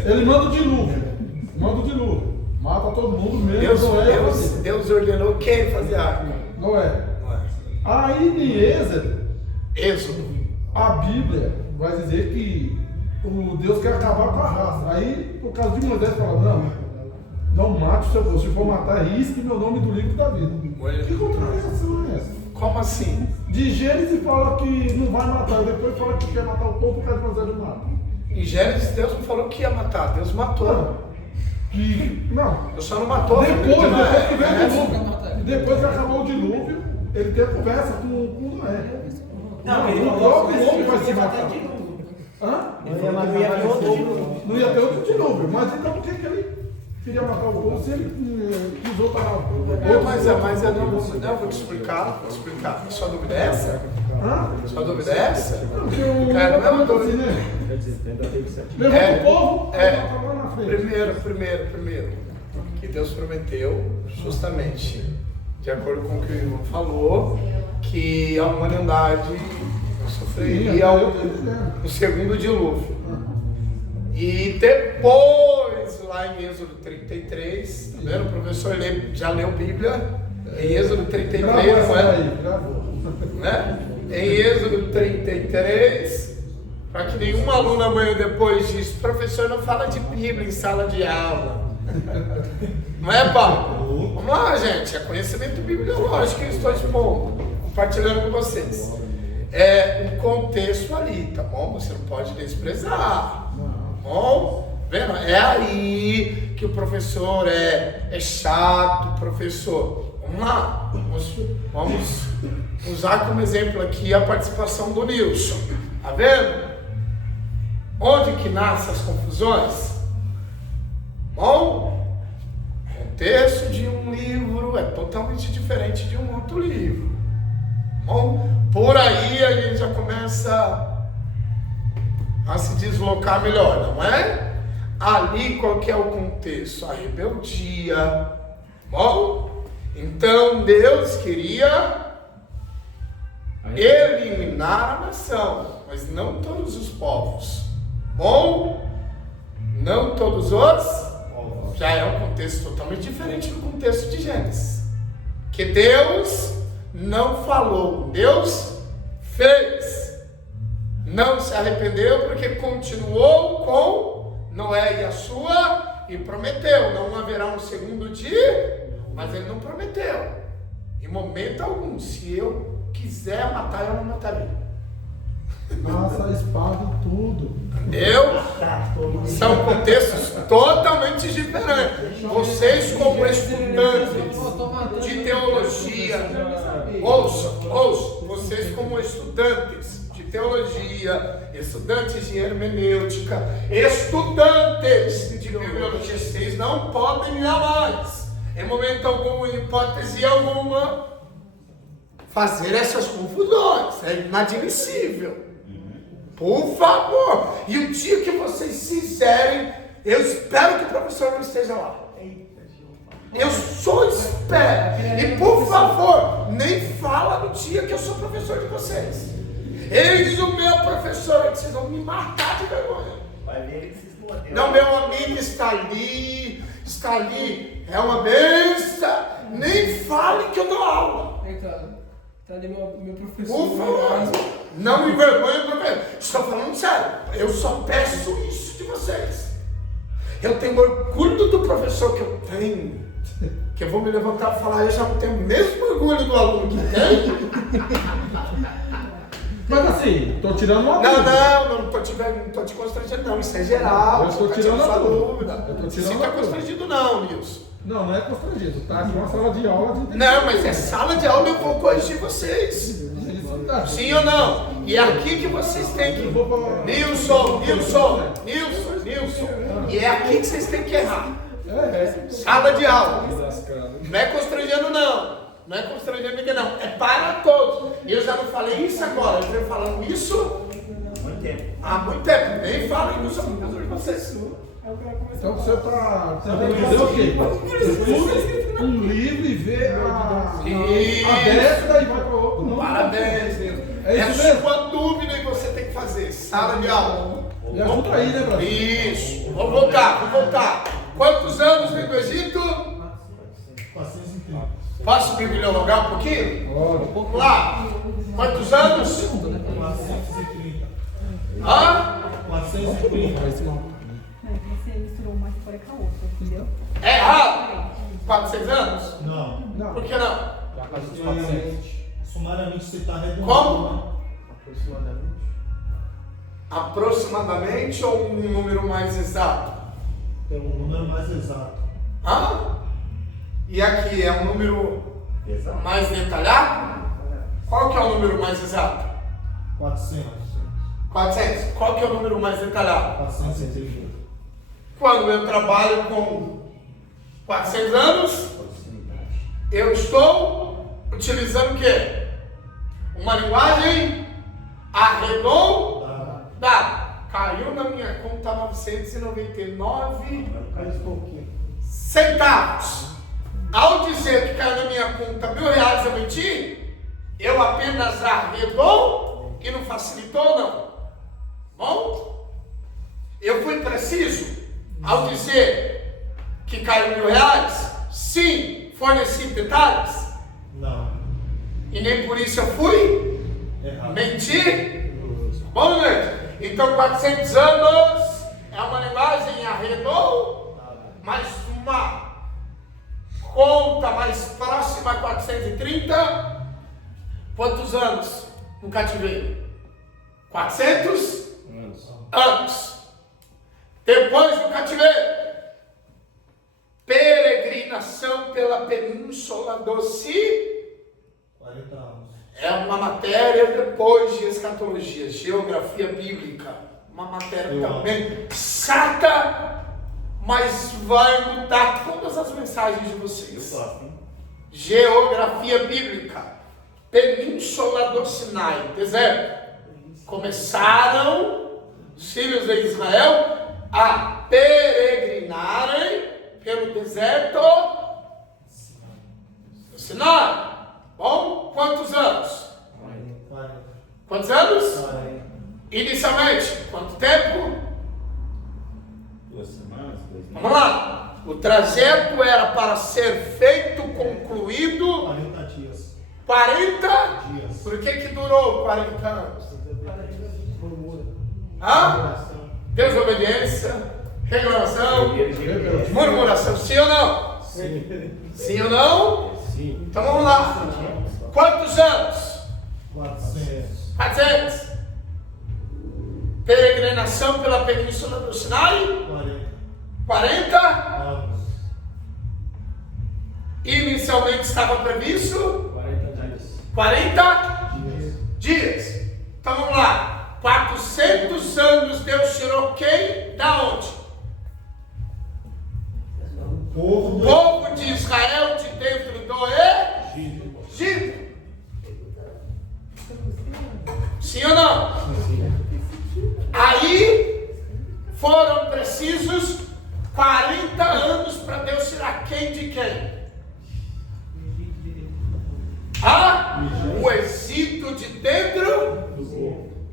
ele manda o dilúvio, mata todo mundo, mesmo Deus ordenou quem fazer a arca? Noé. Aí em Êxodo, a Bíblia vai dizer que o Deus quer acabar com a raça. Aí, por causa de Moisés, fala, não mate o seu povo, se for matar, risque meu nome do livro da vida. Que contradição é essa? Como assim? De Gênesis fala que não vai matar, depois fala que quer matar o povo por causa de Moisés de matar. Em Gênesis, Deus não falou que ia matar, Deus matou. Não. Eu só não matou. Depois que veio o dilúvio, depois que acabou o dilúvio, ele tem conversa com Noé. O próprio homem vai se matar. Não ia ter outro dilúvio, mas então por que ele queria matar o povo se ele quis outra mas eu não vou te explicar. Sua dúvida é essa? Sua dúvida é essa? Porque o cara não assim, né? Levou o povo, lá na frente. Primeiro, que Deus prometeu, justamente, de acordo com o que o irmão falou, que a humanidade sofreria o segundo dilúvio. E depois, lá em Êxodo 33, tá vendo? O professor já leu Bíblia, em Êxodo 33, não é? Né? Em Êxodo 33, para que nenhuma aluna amanhã depois disso, professor não fala de Bíblia em sala de aula. Não é, Paulo? Vamos lá, gente, é conhecimento bibliológico que eu estou expondo, compartilhando com vocês. É um contexto ali, tá bom? Você não pode desprezar, tá bom? Vendo? É aí que o professor é chato, professor. Vamos lá, vamos usar como exemplo aqui a participação do Nilson. Tá vendo? Onde que nascem as confusões? Bom, o contexto de um livro é totalmente diferente de um outro livro. Bom, por aí a gente já começa a se deslocar melhor, não é? Ali qual que é o contexto? A rebeldia. Bom, então Deus queria eliminar a nação, mas não todos os povos. Bom, não todos os povos. Já é um contexto totalmente diferente do contexto de Gênesis. Que Deus não falou, Deus fez. Não se arrependeu porque continuou com Noé e a sua e prometeu, não haverá um segundo dia, mas ele não prometeu em momento algum. Se eu quiser matar, eu não mataria. Nossa, a espada e tudo. Entendeu? São contextos totalmente diferentes. Vocês como estudantes de teologia, ouçam, vocês como estudantes de teologia, estudantes de hermenêutica, estudantes de bibliologia, vocês não podem jamais, em momento algum, em hipótese alguma, fazer essas confusões. É inadmissível. Por favor. E o dia que vocês fizerem, eu espero que o professor não esteja lá. Eu só espero. E por favor, nem fala no dia que eu sou professor de vocês. Eis o meu professor, vocês vão me matar de vergonha. Vai ver ele se explodeu. Não, meu amigo está ali, é uma bênção. Nem fale que eu dou aula. Tá ali meu professor. Por favor, não me envergonhe, professor. Estou falando sério. Eu só peço isso de vocês. Eu tenho orgulho do professor que eu tenho. Que eu vou me levantar e falar, eu já não tenho o mesmo orgulho do aluno que tem. Mas assim, tô tirando uma dúvida. Não tô te constrangendo, não. Isso é geral. Eu estou tirando a dúvida. Você não está constrangido, não, Nilson. Não é constrangido, tá? Aqui é uma sala de aula de... Não, mas é sala de aula, eu vou corrigir vocês. Sim ou não? E é aqui que vocês têm que... Nilson. E é aqui que vocês têm que errar. Sala de aula. Não é constrangendo, não. Não é constrangendo ninguém, não. É para todos. E eu já não falei isso agora. Eu venho falando isso há muito tempo. Nem falem isso com vocês. Então você está entendendo o quê? Estuda um livro e vê a década e vai para o outro. Não, parabéns, Deus. É sua dúvida e você tem que fazer. Sala de aula. Me ajuda aí, né, Brasil? Isso. Vamos voltar. Quantos anos vem do Egito? 430. Posso bibliologar um pouquinho? Vamos lá. Quantos anos? 430. Hã? 430. Você misturou uma história com a outra, entendeu? É errado. 400 anos? Não. Por que não? Sumariamente você está arredondando. Como? Aproximadamente ou um número mais exato? É um número mais exato. Hã? E aqui é um número mais detalhado? Qual que é o número mais exato? 400. 400. Qual que é o número mais detalhado? 430. Quando eu trabalho com 400 anos, eu estou utilizando o quê? Uma linguagem arredondada. Caiu na minha conta 999 centavos. Ao dizer que caiu na minha conta R$1.000, eu menti? Eu apenas arredou e não facilitou, não. Bom? Eu fui preciso ao dizer que caiu R$1.000? Sim. Forneci detalhes? Não. E nem por isso eu fui mentir? Bom, gente? Então 400 anos é uma linguagem arredondada, mas uma conta mais próxima a 430. Quantos anos no cativeiro? 400 anos. Depois do cativeiro, peregrinação pela península do 40 anos. É uma matéria depois de escatologia, geografia bíblica. Uma matéria também chata, mas vai mudar todas as mensagens de vocês. Geografia bíblica. Península do Sinai, deserto. Começaram os filhos de Israel a peregrinarem pelo deserto do Sinai. Bom, quantos anos? 40. Quantos anos? 40. Inicialmente, quanto tempo? 2 semanas, 2 meses. Vamos lá. O trajeto era para ser feito, concluído 40 dias. 40 dias. Por que durou 40 anos? Hã? Desobediência, reclamação, murmuração. Sim ou não? Sim ou não? Sim. Então vamos lá. Quantos anos? 400. 400. Peregrinação pela península do Sinai? 40 anos. Inicialmente estava previsto 40 dias. 40 dias. Então vamos lá. 400 anos Deus tirou quem? Da onde? O povo de Israel de dentro do Egito. Sim ou não? Aí foram precisos 40 anos para Deus tirar quem de quem? O Egito de dentro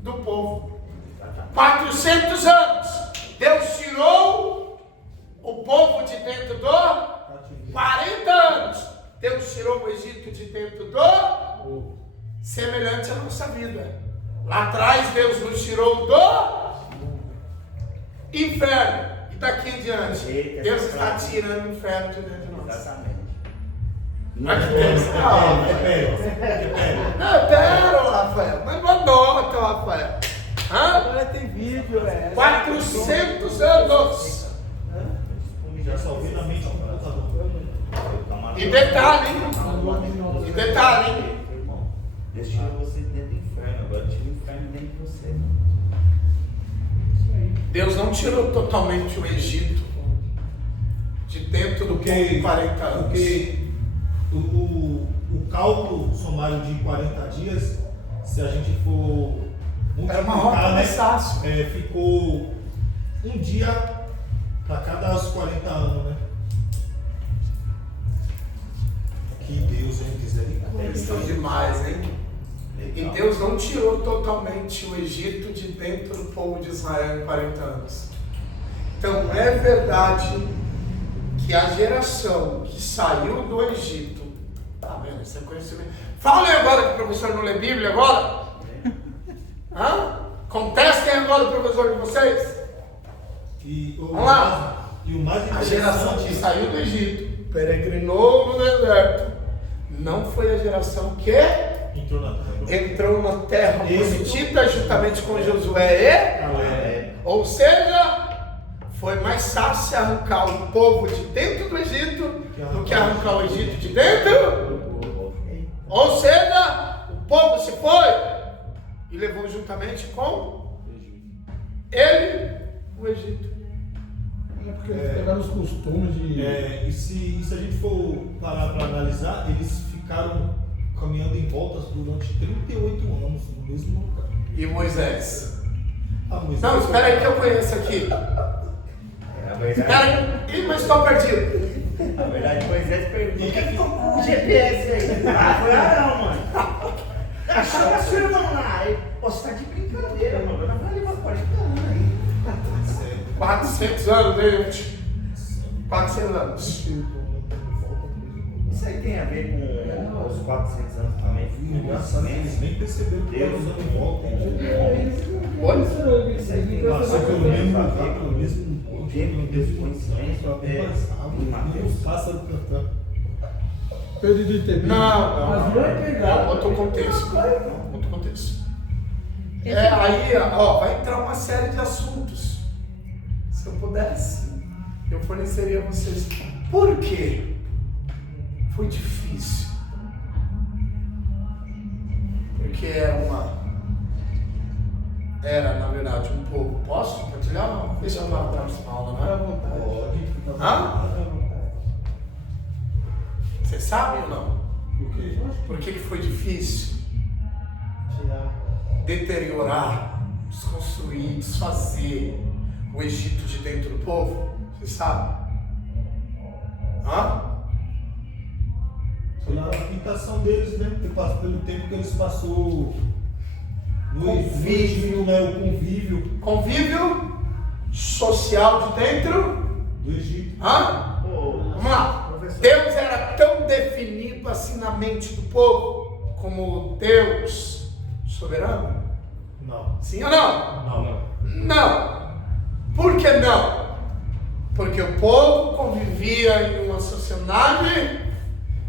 do povo. 400 anos. Deus tirou o povo de dentro do 40 anos. Deus tirou o Egito de dentro do semelhante à nossa vida. Lá atrás Deus nos tirou do inferno. E daqui em diante, Deus está tirando o inferno de dentro de nós. Exatamente. Mas que Deus não, pera, Rafael. Mas não anota, Rafael. Agora tem vídeo, 400 anos. Já salvei na mente do computador. E detalhe, hein? Deus tirou você dentro do inferno, agora tira o inferno dentro de você. Isso aí. Deus não tirou totalmente o Egito de dentro do povo em 40 anos. Porque o cálculo somário de 40 dias, se a gente for era uma rota mais fácil. Ficou um dia para cada 40 anos, né? Que Deus, hein, misericórdia. Eles estão demais, hein? E Deus não tirou totalmente o Egito de dentro do povo de Israel em 40 anos. Então é verdade que a geração que saiu do Egito, tá vendo? Isso é conhecimento. Falem agora que o professor não lê Bíblia agora. Hã? Contestem agora o professor de vocês. Vamos lá. E o mais a geração que saiu do Egito, peregrinou no deserto, não foi a geração que entrou na terra prometida juntamente com Josué e ou seja, foi mais fácil arrancar o povo de dentro do Egito do que arrancar o Egito de dentro. Ou seja, o povo se foi e levou juntamente com ele o Egito. É porque eles pegaram os costumes de... E se a gente for parar para analisar, eles ficaram caminhando em voltas durante 38 anos no mesmo lugar. E Moisés? Moisés não, espera aí que eu conheço aqui. Espera aí, mas estou perdido. Na verdade, Moisés perguntou: por que ficou com o GPS aí? Foi Arão, mano. Achou a sua irmã lá. Você tá de brincadeira, mano. Eu não vou levar 40 anos aí. 400 anos, hein? 400 anos. Isso aí tem a ver com os 400 anos também. Engraçado, eles nem perceberam que Deus usando em volta. Olha, isso aí tem passou pelo mesmo lugar, pelo mesmo o tempo que Deus conhecimento em Mateus. Pássaro cantando. Perdi de entender. Não. Outro contexto. Outro contexto. Aí, ó, vai entrar uma série de assuntos. Se eu pudesse, eu forneceria a vocês. Por quê? Foi difícil. Porque era na verdade um povo. Posso compartilhar ou não? Deixa eu lá atrás na aula, não é? Pode. Hã? Você sabe ou não? Por quê? Por que foi difícil? Deteriorar, desconstruir, desfazer o Egito de dentro do povo? Você sabe? Hã? Foi a aplicação deles, né? Pelo tempo que eles passou no convívio, né? O convívio. Convívio social de dentro do Egito. Hã? Vamos lá. Deus era tão definido assim na mente do povo como Deus soberano? Não. Sim ou não? Não. Não. Por que não? Porque o povo convivia em uma sociedade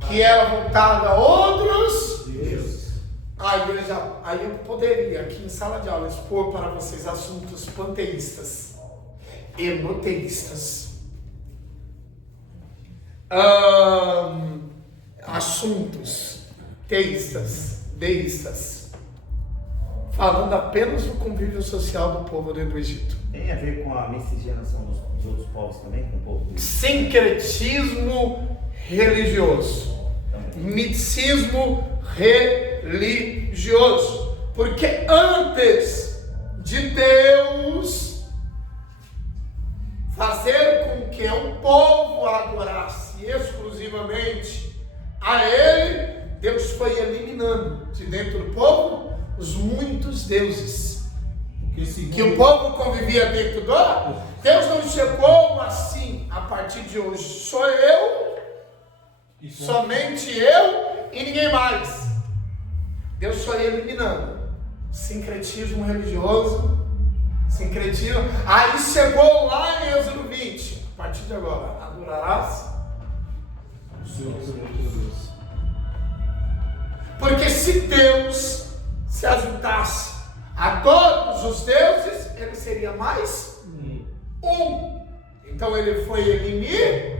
que era voltada a outros deuses. Aí eu poderia aqui em sala de aula expor para vocês assuntos panteístas e monoteístas. Assuntos teístas, deístas, falando apenas do convívio social do povo dentro do Egito. Tem a ver com a miscigenação dos outros povos também, com o povo do sincretismo religioso. Misticismo religioso. Porque antes de Deus fazer com que o povo adorasse exclusivamente a Ele, Deus foi eliminando de dentro do povo os muitos deuses. Que o povo convivia dentro do... Deus não chegou assim, a partir de hoje, sou eu, somente eu e ninguém mais. Deus foi eliminando sincretismo religioso, sincretismo. Aí chegou lá em Êxodo 20, a partir de agora, adorarás o Senhor teu Deus. Porque se Deus se ajuntasse a todos os deuses, ele seria mais um. Então ele foi eliminar,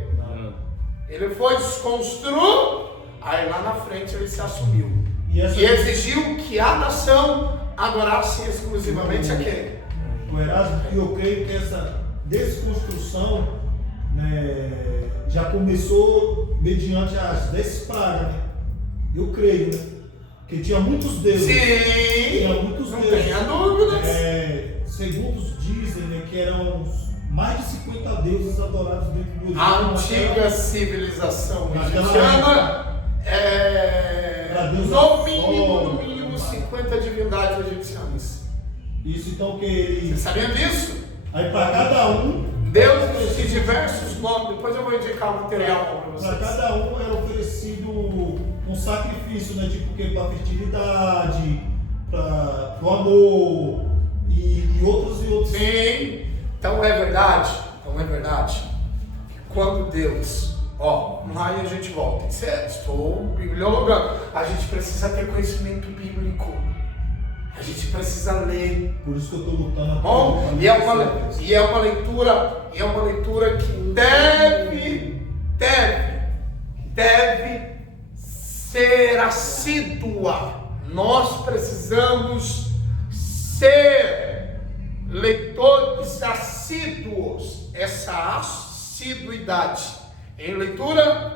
ele foi desconstruir, aí lá na frente ele se assumiu. E exigiu que a nação adorasse exclusivamente a quem? o Erasmo, que eu creio que essa desconstrução, né, já começou mediante as 10 pragas, né? Eu creio, né? Porque tinha muitos deuses. Sim! Tinha muitos Não deuses. tenha dúvidas. Segundo dizem, né, que eram mais de 50 deuses adorados dentro do Egito. A antiga civilização naquela egipciana Sol, no mínimo 50 divindades egipcianas. Isso, então que Você ele... sabia disso? Aí para cada um... Deuses de diversos nomes. Depois eu vou indicar o material para vocês. Para cada um era oferecido um sacrifício, né? Tipo que para fertilidade, para o amor e outros. Sim. Então é verdade. Que quando Deus, lá e a gente volta. Estou bibliologando. A gente precisa ter conhecimento bíblico. A gente precisa ler. Por isso que eu estou lutando. Bom, e é uma leitura que deve ser assídua. Nós precisamos ser leitores assíduos. Essa assiduidade em leitura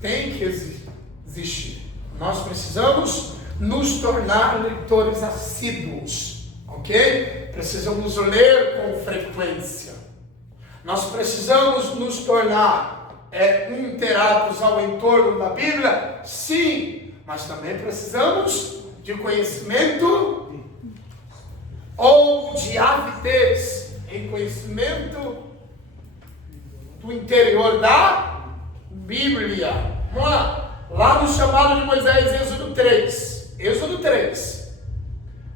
tem que existir. Nós precisamos nos tornar leitores assíduos, ok? Precisamos ler com frequência. Nós precisamos nos tornar inteirados ao entorno da Bíblia, sim, mas também precisamos de conhecimento ou de avidez em conhecimento do interior da Bíblia. Vamos lá no chamado de Moisés, Êxodo 3.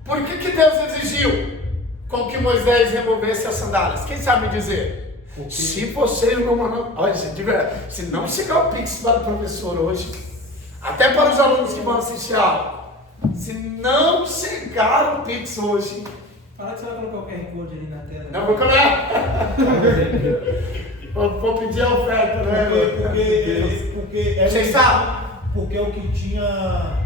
Por que Deus exigiu com que Moisés removesse as sandálias? Quem sabe dizer? Se vocês não mandam... Olha, gente, de verdade, se não chegar o Pix para o professor hoje, até para os alunos que vão assistir a aula, se não chegar o Pix hoje... Fala que você vai colocar o QR Code ali na tela. Não, vou colocar. Vou pedir a oferta, né? Porque vocês sabem? Porque é o que tinha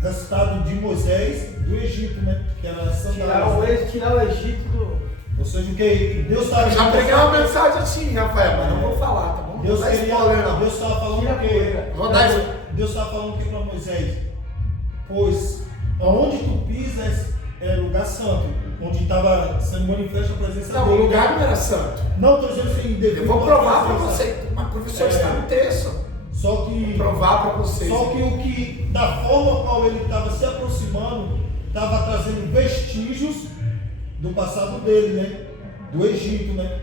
resultado de Moisés do Egito, né? Que era sandálias. Tirar o Egito do... Ou seja, o que Deus estava... Já preguei uma mensagem assim, Rafael, mas não vou falar, tá bom? Deus estava falando o quê? Deus estava falando o que para Moisés? Pois onde tu pisas é lugar santo, onde estava sendo manifesta a presença dele. Não, o lugar não era santo. Não, estou dizendo assim, eu vou provar para você, mas o professor está no texto. Só que vou provar para vocês. Só que o que, da forma qual ele estava se aproximando, estava trazendo vestígios do passado dele, né? Do Egito, né?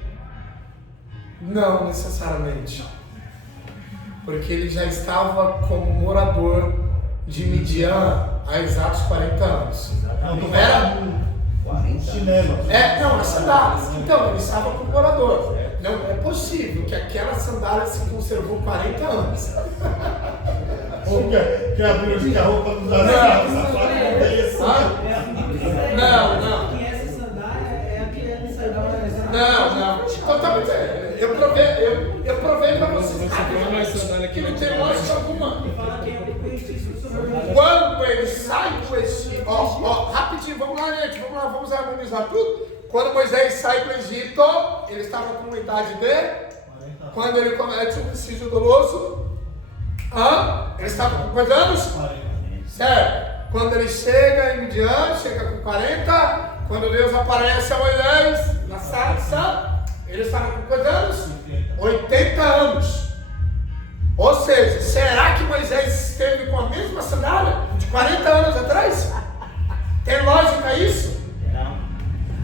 Não necessariamente. Porque ele já estava como morador de Midian há exatos 40 anos. Não era chinelo. Não, as sandálias. Então, ele estava como morador. Não é possível que aquela sandália se conservou 40 anos. Que abriu de roupa dos Não. E essa sandália é a que ele saiu da... Não. Eu provei para vocês. Que não tem lógica alguma. Quando ele sai do Egito, rapidinho, vamos lá, vamos harmonizar tudo. Quando Moisés sai do Egito, ele estava com uma idade de... Quando ele comete o homicídio doloso, ele estava com quantos anos? 40. Certo. Quando ele chega em Midian, chega com 40. Quando Deus aparece a Moisés na sarça, ele estava com quantos anos? 80 anos. Ou seja, será que Moisés esteve com a mesma sandália de 40 anos atrás? Tem lógica isso? Não.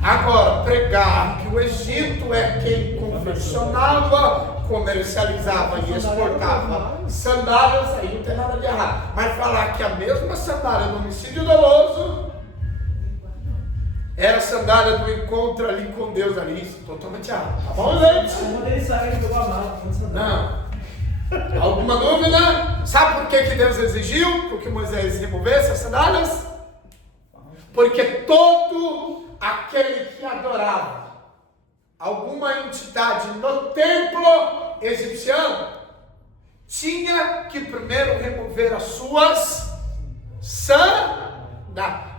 Agora, pregar que o Egito é quem confeccionava, comercializava e exportava sandálias, aí não tem nada de errado. Mas falar que a mesma sandália do homicídio doloso era a sandália do encontro ali com Deus ali, totalmente errado. Tá bom, gente? Quando ele sai, ele pegou a mala. Não. Alguma dúvida? Sabe por que Deus exigiu que Moisés removesse as sandálias? Porque todo aquele que adorava alguma entidade no templo egipciano tinha que primeiro remover as suas sandálias.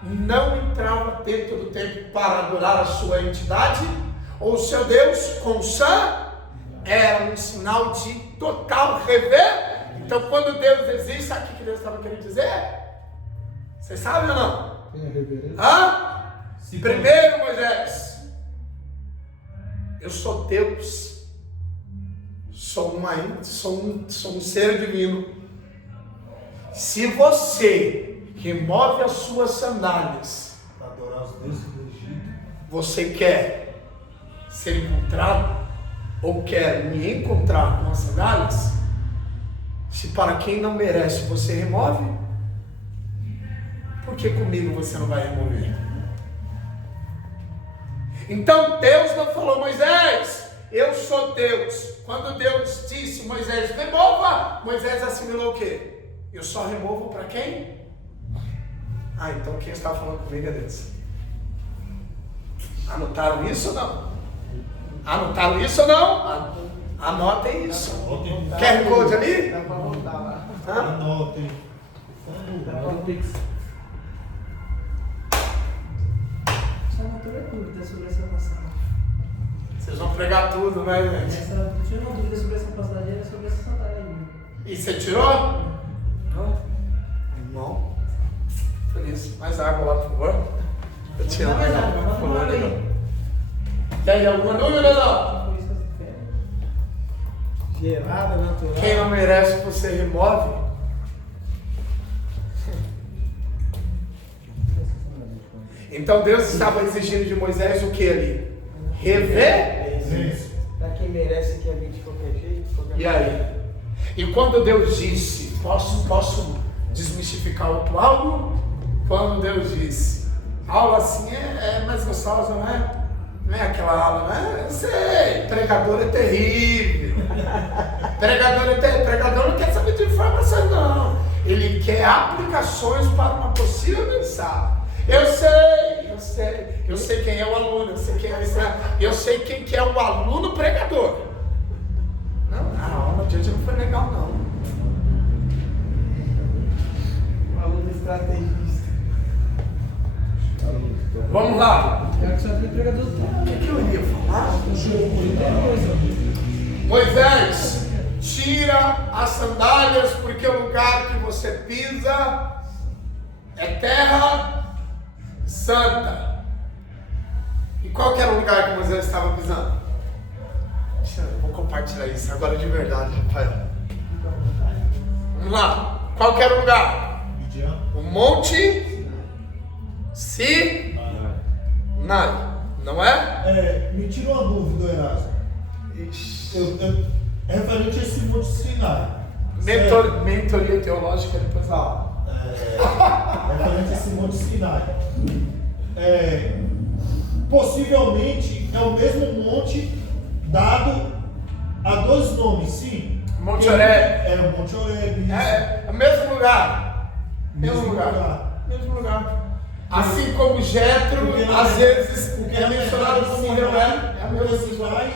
não entrava dentro do templo para adorar a sua entidade, ou o seu Deus, com sangue, era um sinal de total rever. Então, quando Deus existe, sabe o que Deus estava querendo dizer? Vocês sabem ou não? Primeiro, Moisés, eu sou Deus, sou um ser divino. Se você remove as suas sandálias, Adorar os deuses do Egito. você quer ser encontrado ou quer me encontrar com as sandálias? Se para quem não merece você remove, por que comigo você não vai remover? Então Deus não falou, Moisés, eu sou Deus. Quando Deus disse, Moisés, remova, Moisés assimilou o quê? Eu só removo para quem? Então quem está falando comigo é Deus. Anotaram isso ou não? Anotaram isso ou não? Anotem isso. QR Code ali? Dá pra voltar lá. Anotem. Dá pra Pix. Só uma dúvida sobre essa passagem. Vocês vão pregar tudo, né, gente? Eu tinha uma dúvida sobre essa passagem, era sobre essa sandália aí. E você tirou? Não. Feliz. Mais água lá, por favor. Eu tinha mais água, por favor. Tem alguma dúvida ou não? Gelada, natural. Quem não merece, você remove. Então Deus estava exigindo de Moisés o que ali? Rever. Pra quem merece que habite de qualquer jeito. E aí? E quando Deus disse, posso desmistificar outro algo? Quando Deus disse, aula assim é mais gostosa, não é? Não é aquela aula, né? Eu sei, pregador é terrível. Pregador não quer saber de informações, não. Ele quer aplicações para uma possível mensagem. Eu sei quem é o aluno, eu sei quem é o estudante, eu sei quem que é o aluno pregador. Não, a aula de hoje não foi legal, não. Um aluno estrategista. Vamos lá. Eu que só tem pregador do O que eu ia falar? Moisés, tira as sandálias, porque o lugar que você pisa é terra santa. E qual que era o lugar que Moisés estava pisando? Eu vou compartilhar isso agora de verdade, Rafael. Vamos lá. Qual que era o lugar? O Monte Sinai. Não é? Me tira uma dúvida, Erasmo. Referente a esse Monte Sinai. Mentoria teológica depois da aula. Referente a esse Monte Sinai. Possivelmente é o mesmo monte dado a dois nomes, sim. Monte Horebe. É o Monte Horebe. É o mesmo lugar. Mesmo lugar. Assim como Jetro, às vezes é mencionado como Reuel. É o mesmo Sinai,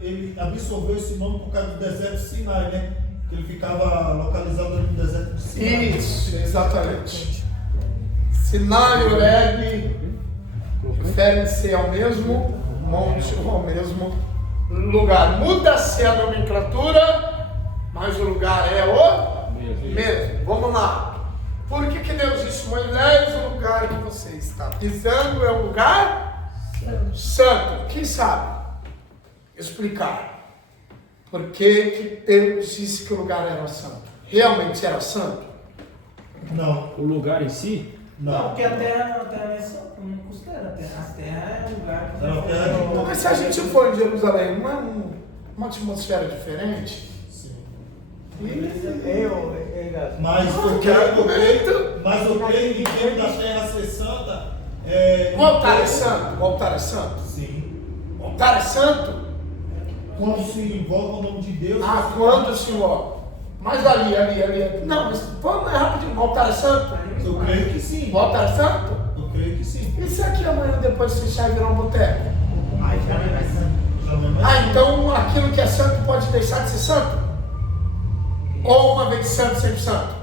ele absorveu esse nome por causa do deserto de Sinai, né? Ele ficava localizado no deserto de Sinai. Isso, exatamente. Sinai e Horebe referem-se ao mesmo monte, ao mesmo lugar. Muda-se a nomenclatura, mas o lugar é o mesmo. Vamos lá. Por que Deus disse, Moisés, o lugar que você está pisando é um lugar santo? Quem sabe explicar por que Deus disse que o lugar era santo? Realmente era santo? Não. O lugar em si? Não, porque a terra é santa, não considera a terra. A terra é um lugar que Não, terra de- Mas se a gente for em Jerusalém, não é uma atmosfera diferente? Mas eu quero mas eu creio que dentro da terra ser santa o altar é santo? O altar é santo? Sim. O altar é santo? Quando se invoca o nome de Deus. Quando, Senhor? Mas ali. Não, mas vamos rapidinho. O altar é santo? Eu creio que sim. O altar é santo? Eu creio que sim. E se aqui amanhã depois fechar e virar um boteco? Já não é mais. Então aquilo que é santo pode deixar de ser santo? Ou uma vez santo, sempre santo?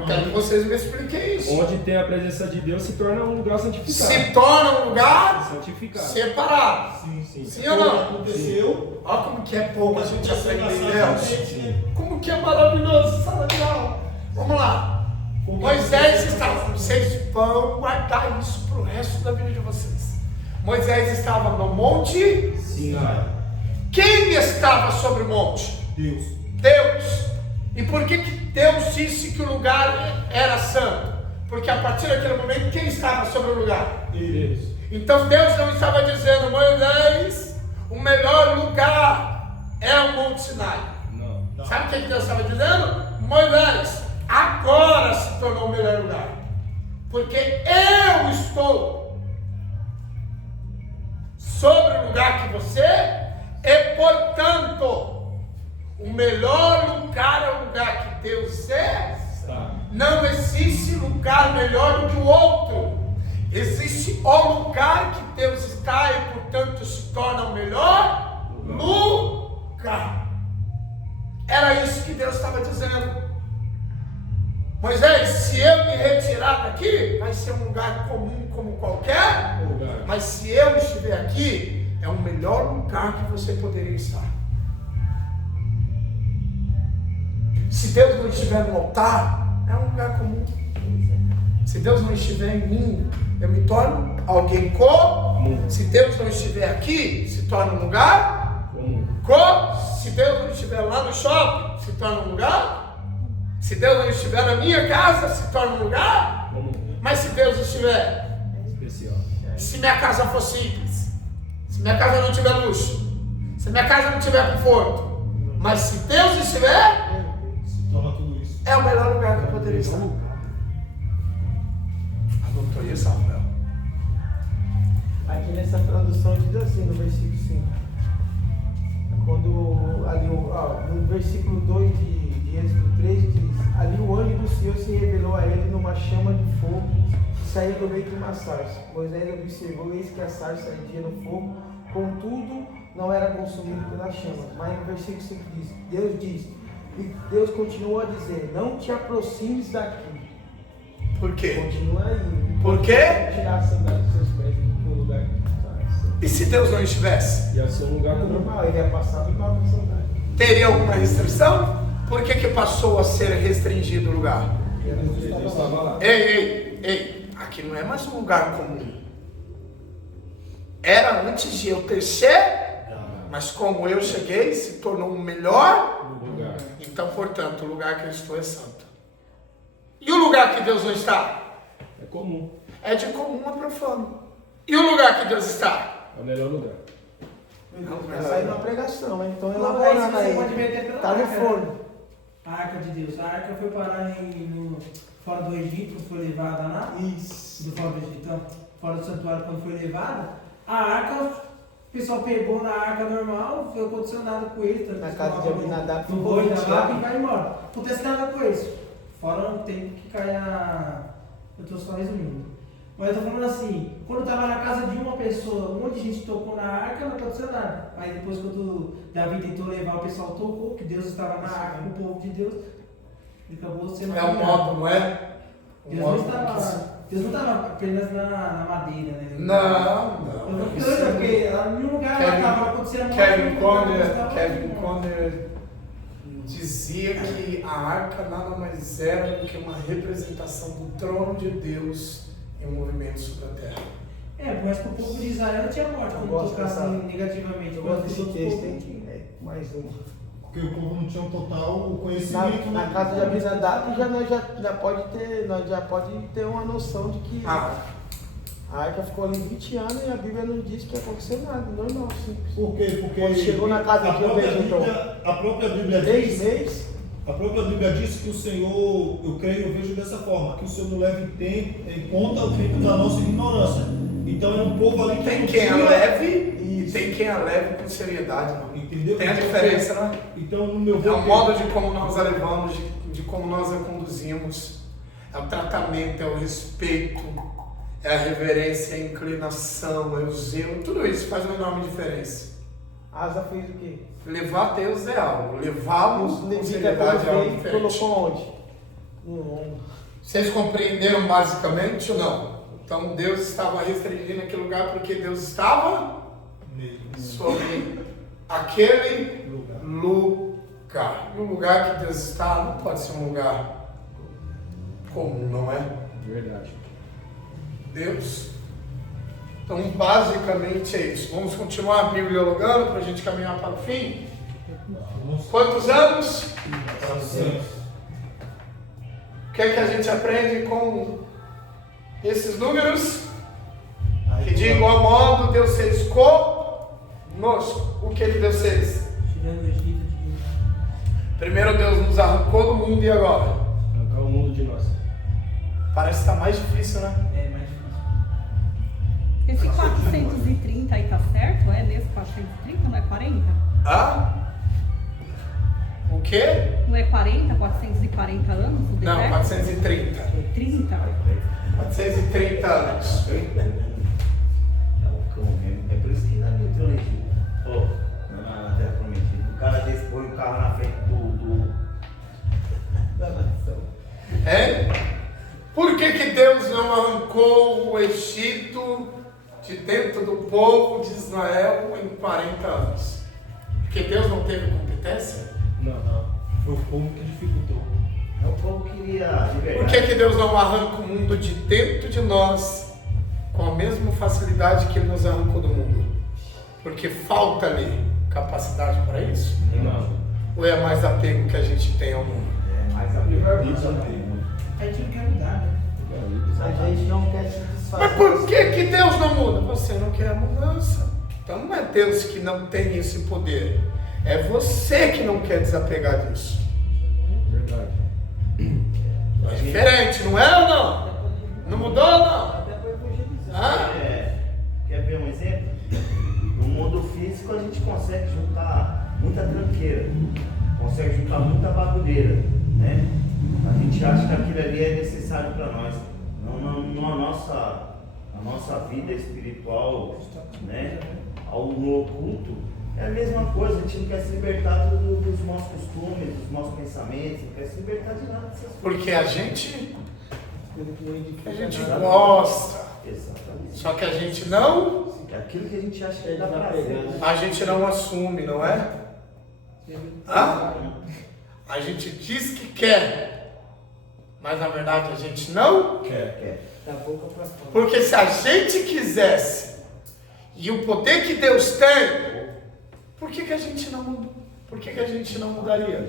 Eu quero que vocês me expliquem isso. Onde tem a presença de Deus se torna um lugar santificado. Se torna um lugar santificado. Separado. Sim. Sim ou não? Aconteceu. Olha como que é bom a gente aprender Deus. Exatamente. Como que é maravilhoso, sala de aula. Vamos lá. Moisés estava. Vocês vão guardar isso para o resto da vida de vocês. Moisés estava no monte. Sinai. Quem estava sobre o monte? Deus. Deus. E por que Deus disse que o lugar era santo? Porque a partir daquele momento, quem estava sobre o lugar? Deus. Então Deus não estava dizendo, Moisés, o melhor lugar é o Monte Sinai. Não. Sabe o que Deus estava dizendo? Moisés, agora se tornou o melhor lugar. Porque eu estou sobre o lugar que você, e portanto, o melhor lugar é o lugar que Deus é. Não existe lugar melhor do que o outro. Existe o lugar que Deus está e, portanto, se torna o melhor lugar. Era isso que Deus estava dizendo. Moisés, se eu me retirar daqui, vai ser um lugar comum como qualquer lugar. Mas se eu estiver aqui, é o melhor lugar que você poderia estar. Se Deus não estiver no altar, é um lugar comum. Se Deus não estiver em mim, eu me torno alguém comum. Se Deus não estiver aqui, se torna um lugar comum. Se Deus não estiver lá no shopping, se torna um lugar. Se Deus não estiver na minha casa, se torna um lugar comum. Mas se Deus estiver especial. Se minha casa for simples, se minha casa não tiver luxo, se minha casa não tiver conforto, mas se Deus estiver, é o melhor lugar que eu poderia estar. Anotou isso, Samuel? Aqui nessa tradução diz assim, no versículo 5. Quando ali no versículo 2 de Êxodo 3 diz: ali o anjo do Senhor se revelou a ele numa chama de fogo que saía do meio de uma sarça. Moisés observou, eis que a sarça ardia no fogo, contudo não era consumido pela chama. Mas no versículo 5 diz: e Deus continuou a dizer: não te aproximes daqui. Por quê? Continua aí. Por quê? Tirar a sandália dos seus pés do lugar. E se Deus não estivesse? Ia ser um lugar normal, ele ia passar e tava com sandália. Teria alguma restrição? Por que passou a ser restringido o lugar? Deus estava lá. Ei, aqui não é mais um lugar comum. Era antes de eu ter chegado, mas como eu cheguei, se tornou um melhor lugar. Então, portanto, o lugar que eu estou é santo. E o lugar que Deus não está? É comum. É de comum a profano. E o lugar que Deus está? É o melhor lugar. Vai sair uma pregação, né? Então Não, elaborando você aí. pode ver até pela Tá no arca, forno. A arca de Deus. A arca foi parar fora do Egito, foi levada lá. Isso. Do fora do Egito, então, fora do santuário, quando foi levada. A arca, o pessoal pegou na arca normal, não aconteceu nada com ele. Na casa de Abinadab, não foi lá e vai embora. Não acontece nada com isso. Fora o tempo que cai a. Eu estou só resumindo. Mas eu estou falando assim, quando estava na casa de uma pessoa, um monte de gente tocou na arca, não aconteceu nada. Aí depois quando Davi tentou levar, o pessoal tocou, que Deus estava na arca com o povo de Deus, ele acabou sendo... É um modo, não é? Deus não estava apenas na madeira, né? Não. Porque em nenhum lugar estava acontecendo nada. Kevin Conner dizia que a arca nada mais era do que uma representação do trono de Deus em um movimento sobre a terra. Mas para o povo de Israel não tinha morte quando tocasse negativamente. Eu gosto desse texto, hein? Mais uma. Porque o povo não tinha um total conhecimento. Na casa de Abinadab nós já pode ter uma noção de que a arca ficou ali 20 anos e a Bíblia não diz que aconteceu nada, normal, simples. Por quê? Porque quando chegou na casa de a própria Bíblia 3 diz, meses. a própria Bíblia diz que o Senhor, eu vejo dessa forma, que o Senhor não leva em conta o tempo da nossa ignorância. Então era um povo ali que tem quem a leve e tem quem a leve com seriedade, não. Entendeu? Tem a diferença, né? Então, no meu é o modo de como nós a levamos, de como nós a conduzimos, é o tratamento, é o respeito, é a reverência, é a inclinação, é o zelo, tudo isso faz uma enorme diferença. Asa fez o quê? Levar Deus é algo, levá-los com seriedade é algo diferente. Colocou onde? Vocês compreenderam basicamente ou não? Então Deus estava restringindo aquele lugar porque Deus estava sobre aquele lugar. E o lugar que Deus está não pode ser um lugar comum, não é? Verdade. Deus. Então, basicamente é isso. Vamos continuar bibliologando para a gente caminhar para o fim. Quantos anos? O que é que a gente aprende com esses números? Que de igual modo Deus fez conosco. O que Deus fez? Primeiro Deus nos arrancou do mundo e agora? Arrancar o mundo de nós. Parece que está mais difícil, né? É mais difícil. Esse 430 aí tá certo? É mesmo 430? Não é 40? Ah? O quê? Não é 40, 440 anos o deserto? Não, 430. 30? 430 anos. É por isso que na mitologia, na Terra Prometida, o cara desse põe o carro na frente da nação. É? Por que Deus não arrancou o Egito de dentro do povo de Israel em 40 anos? Porque Deus não teve competência? Não. Foi o povo que dificultou. O povo queria liberdade. Por que Deus não arranca o mundo de dentro de nós com a mesma facilidade que Ele nos arrancou do mundo? Porque falta ali capacidade para isso? Não. Ou é mais apego que a gente tem ao mundo? É mais a A gente não quer mudar, né? A gente não quer se desfazer. Mas por que Deus não muda? Você não quer a mudança. Então não é Deus que não tem esse poder. É você que não quer desapegar disso. Verdade. É diferente, não é ou não? Não mudou ou não? Quer ver um exemplo? No mundo físico a gente consegue juntar muita tranqueira, consegue juntar muita bagulheira, né? A gente acha que aquilo ali é necessário para nós. Não a nossa vida espiritual, né? No oculto, é a mesma coisa. A gente não quer se libertar dos nossos costumes, dos nossos pensamentos, não quer se libertar de nada dessas coisas. Porque a gente gosta. Exatamente. Só que a gente não. É aquilo que a gente acha que dá prazer. A gente não assume, não é? Hã? A gente diz que quer, mas na verdade a gente não Quer. Porque se a gente quisesse e o poder que Deus tem, por que a gente não muda? Por que a gente não mudaria?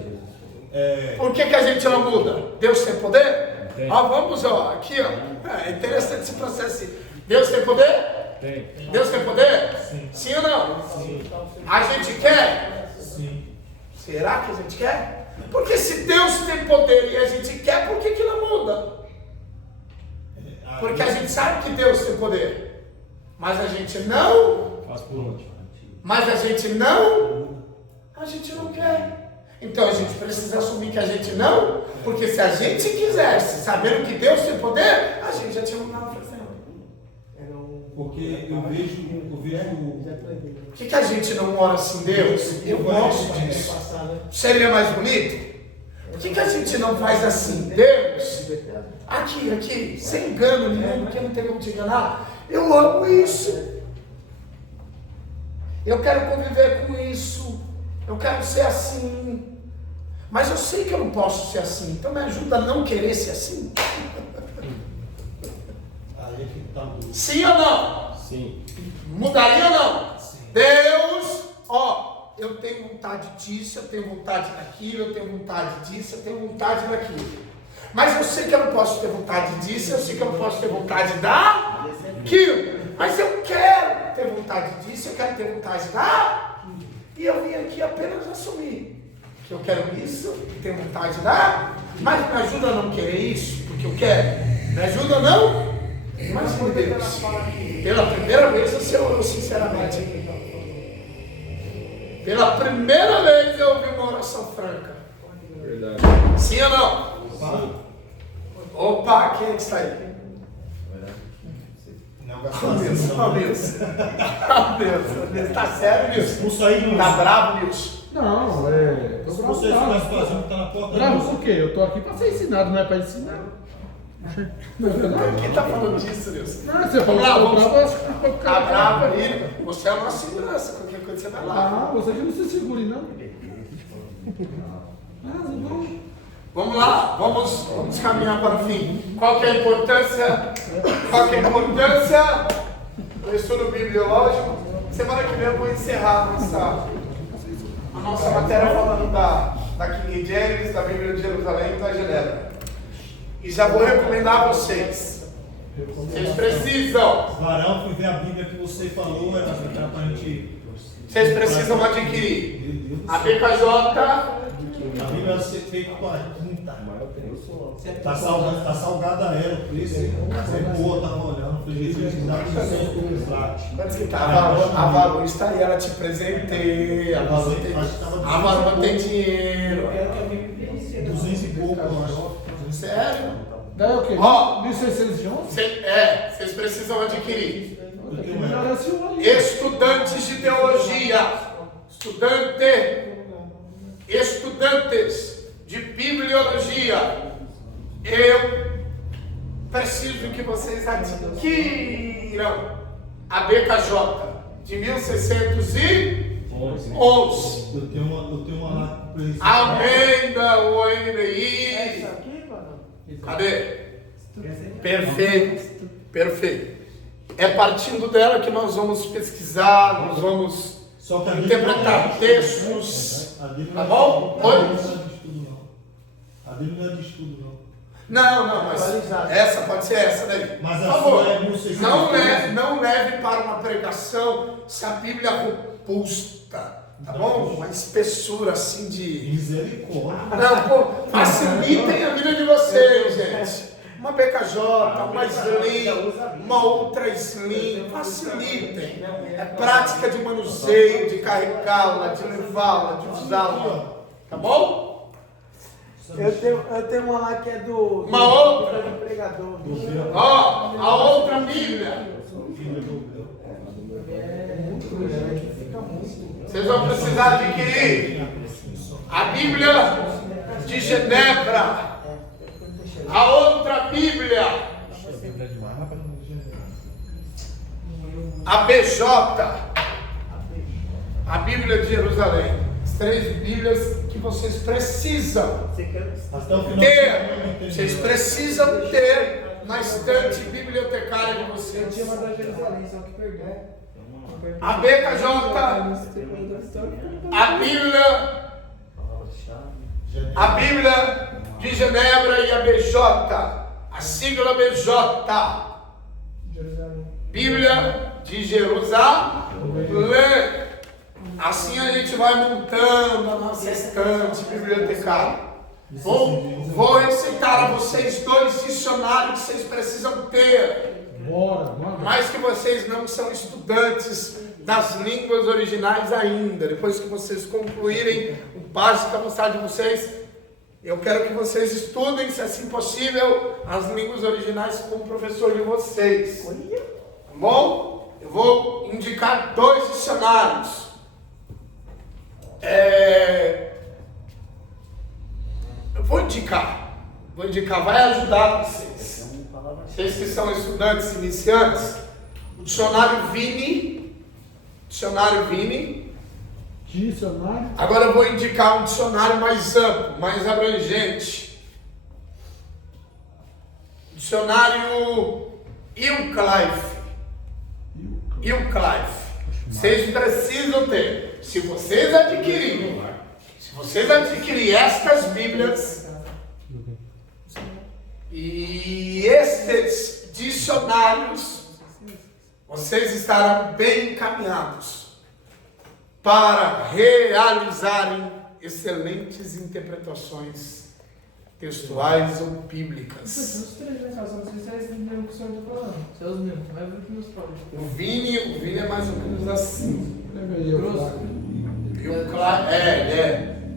Por que a gente não muda? Deus tem poder? Tem. Vamos, aqui, é interessante esse processo assim. Deus tem poder? Tem. Deus tem poder? Sim. Sim ou não? Sim. A gente quer? Sim. Será que a gente quer? Porque se Deus tem poder e a gente quer, por que não muda? Porque a gente sabe que Deus tem poder, mas a gente não. Faz por onde? Mas a gente não quer. Então a gente precisa assumir que a gente não, porque se a gente quisesse, sabendo que Deus tem poder, a gente já tinha mudado fazendo. Porque eu vejo. Por que a gente não ora assim, Deus? Eu gosto disso. Seria mais bonito? Por que a gente não faz assim, Deus? Aqui, sem engano nenhum, porque não tem como te enganar. Eu amo isso. Eu quero conviver com isso. Eu quero ser assim. Mas eu sei que eu não posso ser assim. Então me ajuda a não querer ser assim. Sim ou não? Sim. Mudaria ou não? Sim. Deus, eu tenho vontade disso, eu tenho vontade daquilo, eu tenho vontade disso, eu tenho vontade daquilo. Mas eu sei que eu não posso ter vontade disso, eu sei que eu não posso ter vontade daquilo. Mas eu quero ter vontade disso, eu quero ter vontade daquilo. E eu vim aqui apenas assumir que eu quero isso, tenho vontade mas me ajuda a não querer isso, porque eu quero. Me ajuda a não? Mas por Deus, pela primeira vez eu sinceramente, pela primeira vez eu ouvi uma oração franca. Verdade. Sim ou não? Opa, quem é que está aí? Deus. Tá sério, Nilson? Expulso aí, Nilson. Tá bravo, Nilson? Não, tô Se bravo. você estivesse fazendo, tá na porta. Bravo por quê? Eu tô aqui pra ser ensinado, não é pra ensinar. Não é verdade? Quem tá falando disso, Deus? Não, você falou que eu tô bravo, eu acho que eu vou Tá ficar bravo aí? Você é a nossa segurança. Qualquer coisa você vai lá. Ah, você que não se segure, não. Não. Vamos lá, vamos caminhar para o fim. Qual que é a importância? Qual que é a importância do estudo bibliológico? Semana que vem eu vou encerrar a nossa matéria falando da King James, da Bíblia de Jerusalém e da Genebra. E já vou recomendar a vocês. Vocês precisam. Varão, fui ver a Bíblia que você falou, era pra gente. Vocês precisam adquirir a BKJ. A Bíblia vai ser feita com a quinta. Tá salgada ela, o preço é boa, tava olhando, falei, Jesus, me dá atenção. Quanto que tá? A Varão está aí, ela te presenteia. A Varão tem dinheiro. 200 e pouco, eu acho. Sério? Daí o quê? Ó, 1611? vocês precisam adquirir. Tem que melhorar esse olho. Estudantes de teologia, estudantes de bibliologia, eu preciso que vocês adquiram a BKJ de 1611. Eu tenho uma lá pra isso. Almeida, o NBI. Cadê? Perfeito. É partindo dela que nós vamos pesquisar, nós vamos interpretar textos. Tá bom? Oi? A Bíblia não é de estudo, não. Não, mas essa pode ser essa daí. Mas por a favor, sua é não leve para uma pregação se a Bíblia é robusta, tá bom? Uma espessura assim de... Misericórdia. Não, pô, facilitem a vida de vocês, gente. Uma BKJ, uma Slim, uma outra Slim, facilitem. É prática de manuseio, de carregá-la, de levá-la, de usá-la. Tá bom? Eu tenho uma lá que é do pregador. Ó, a outra Bíblia. Vocês vão precisar adquirir a Bíblia de Genebra. A outra Bíblia, a BJ, a Bíblia de Jerusalém. As 3 Bíblias que vocês precisam ter. Vocês precisam ter na estante bibliotecária de vocês. A BKJ, a Bíblia de Genebra e a BJ, a sigla BJ, Bíblia de Jerusalém. Assim a gente vai montando a nossa estante bibliotecária. Vou recitar a vocês 2 dicionários que vocês precisam ter. Mais que vocês não são estudantes das línguas originais ainda. Depois que vocês concluírem o básico da mocidade de vocês, eu quero que vocês estudem, se assim possível, as línguas originais com o professor de vocês. Tá bom? Eu vou indicar 2 dicionários. Eu vou indicar, vai ajudar vocês. Vocês que são estudantes iniciantes, o dicionário Vini. Agora eu vou indicar um dicionário mais amplo, mais abrangente. Dicionário Wycliffe. Vocês precisam ter. Se vocês adquirirem estas Bíblias e estes dicionários, vocês estarão bem encaminhados para realizarem excelentes interpretações textuais ou bíblicas. Os 3, né, cara? Não sei se é esse mesmo que o senhor está falando. Se é os mesmos, vai ver que meus próprios. O Vini é mais ou menos assim.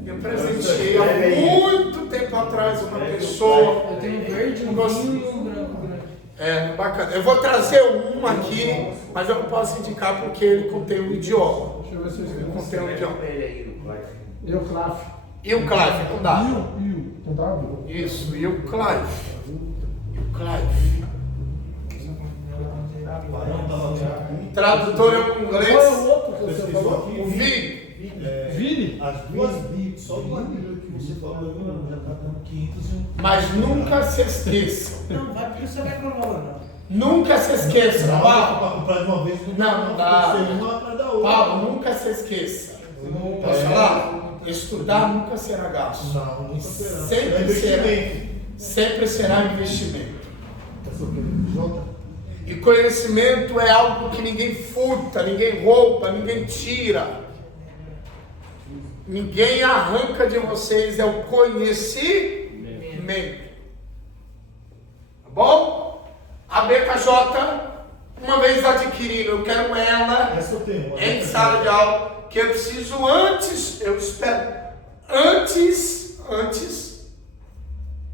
Eu presenteei há muito tempo atrás uma pessoa. Eu tenho verde, um vinho e um branco grande. Bacana. Eu vou trazer um aqui, mas eu não posso indicar porque ele contém um idioma. Deixa eu ver se eu contém um idioma. Euclaf. Euclaf, com W. Com W. Isso, Euclaf. Euclaf. Tradutor em inglês. Qual é o outro que você falou? O Vini. Vini? As duas Bíblias, só duas Bíblias que você falou, já está dando 501. Mas nunca se esqueçam. Não, vai porque você vai colocar, não. Nunca se esqueçam, Paulo. Para comprar de uma vez, Não dá. uma atrás da outra. Paulo, nunca se esqueça. Posso falar? Estudar nunca será gasto. Não, nunca será. Sempre será investimento. Essa é o quê? Jota? E conhecimento é algo que ninguém furta, ninguém rouba, ninguém tira. Ninguém arranca de vocês, é o conhecimento. Tá bom? A BKJ, uma vez adquirindo, eu quero ela Essa eu tenho. em sala de aula, que eu preciso antes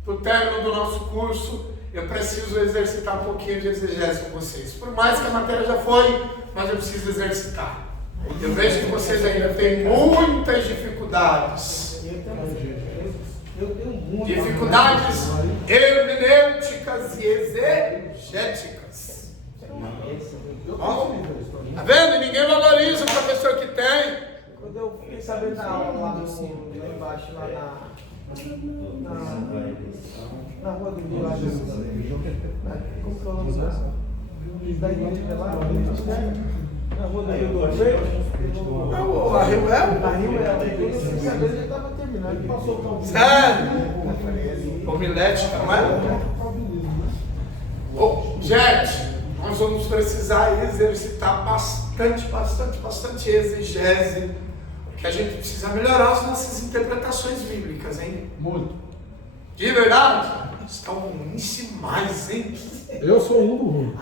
do término do nosso curso, eu preciso exercitar um pouquinho de exegese com vocês. Por mais que a matéria já foi, mas eu preciso exercitar. Eu vejo que vocês ainda têm muitas dificuldades. Eu tenho muito. Dificuldades hermenêuticas e exegéticas. Bom, tá vendo? Ninguém valoriza o professor que tem. Quando eu fiquei sabendo da aula lá embaixo, lá na rua do Rio, lá como que é o nome da igreja lá? Na rua do Rio do Verde? A Rio Na Rio é, quando eu fiquei sabendo, já estava terminando, ele passou o campo. Sério? Homilética, não é? Gente, nós vamos precisar exercitar bastante exegese, porque a gente precisa melhorar as nossas interpretações bíblicas, hein? Muito. De verdade? Estão ruins demais, hein? Eu sou um do ruim.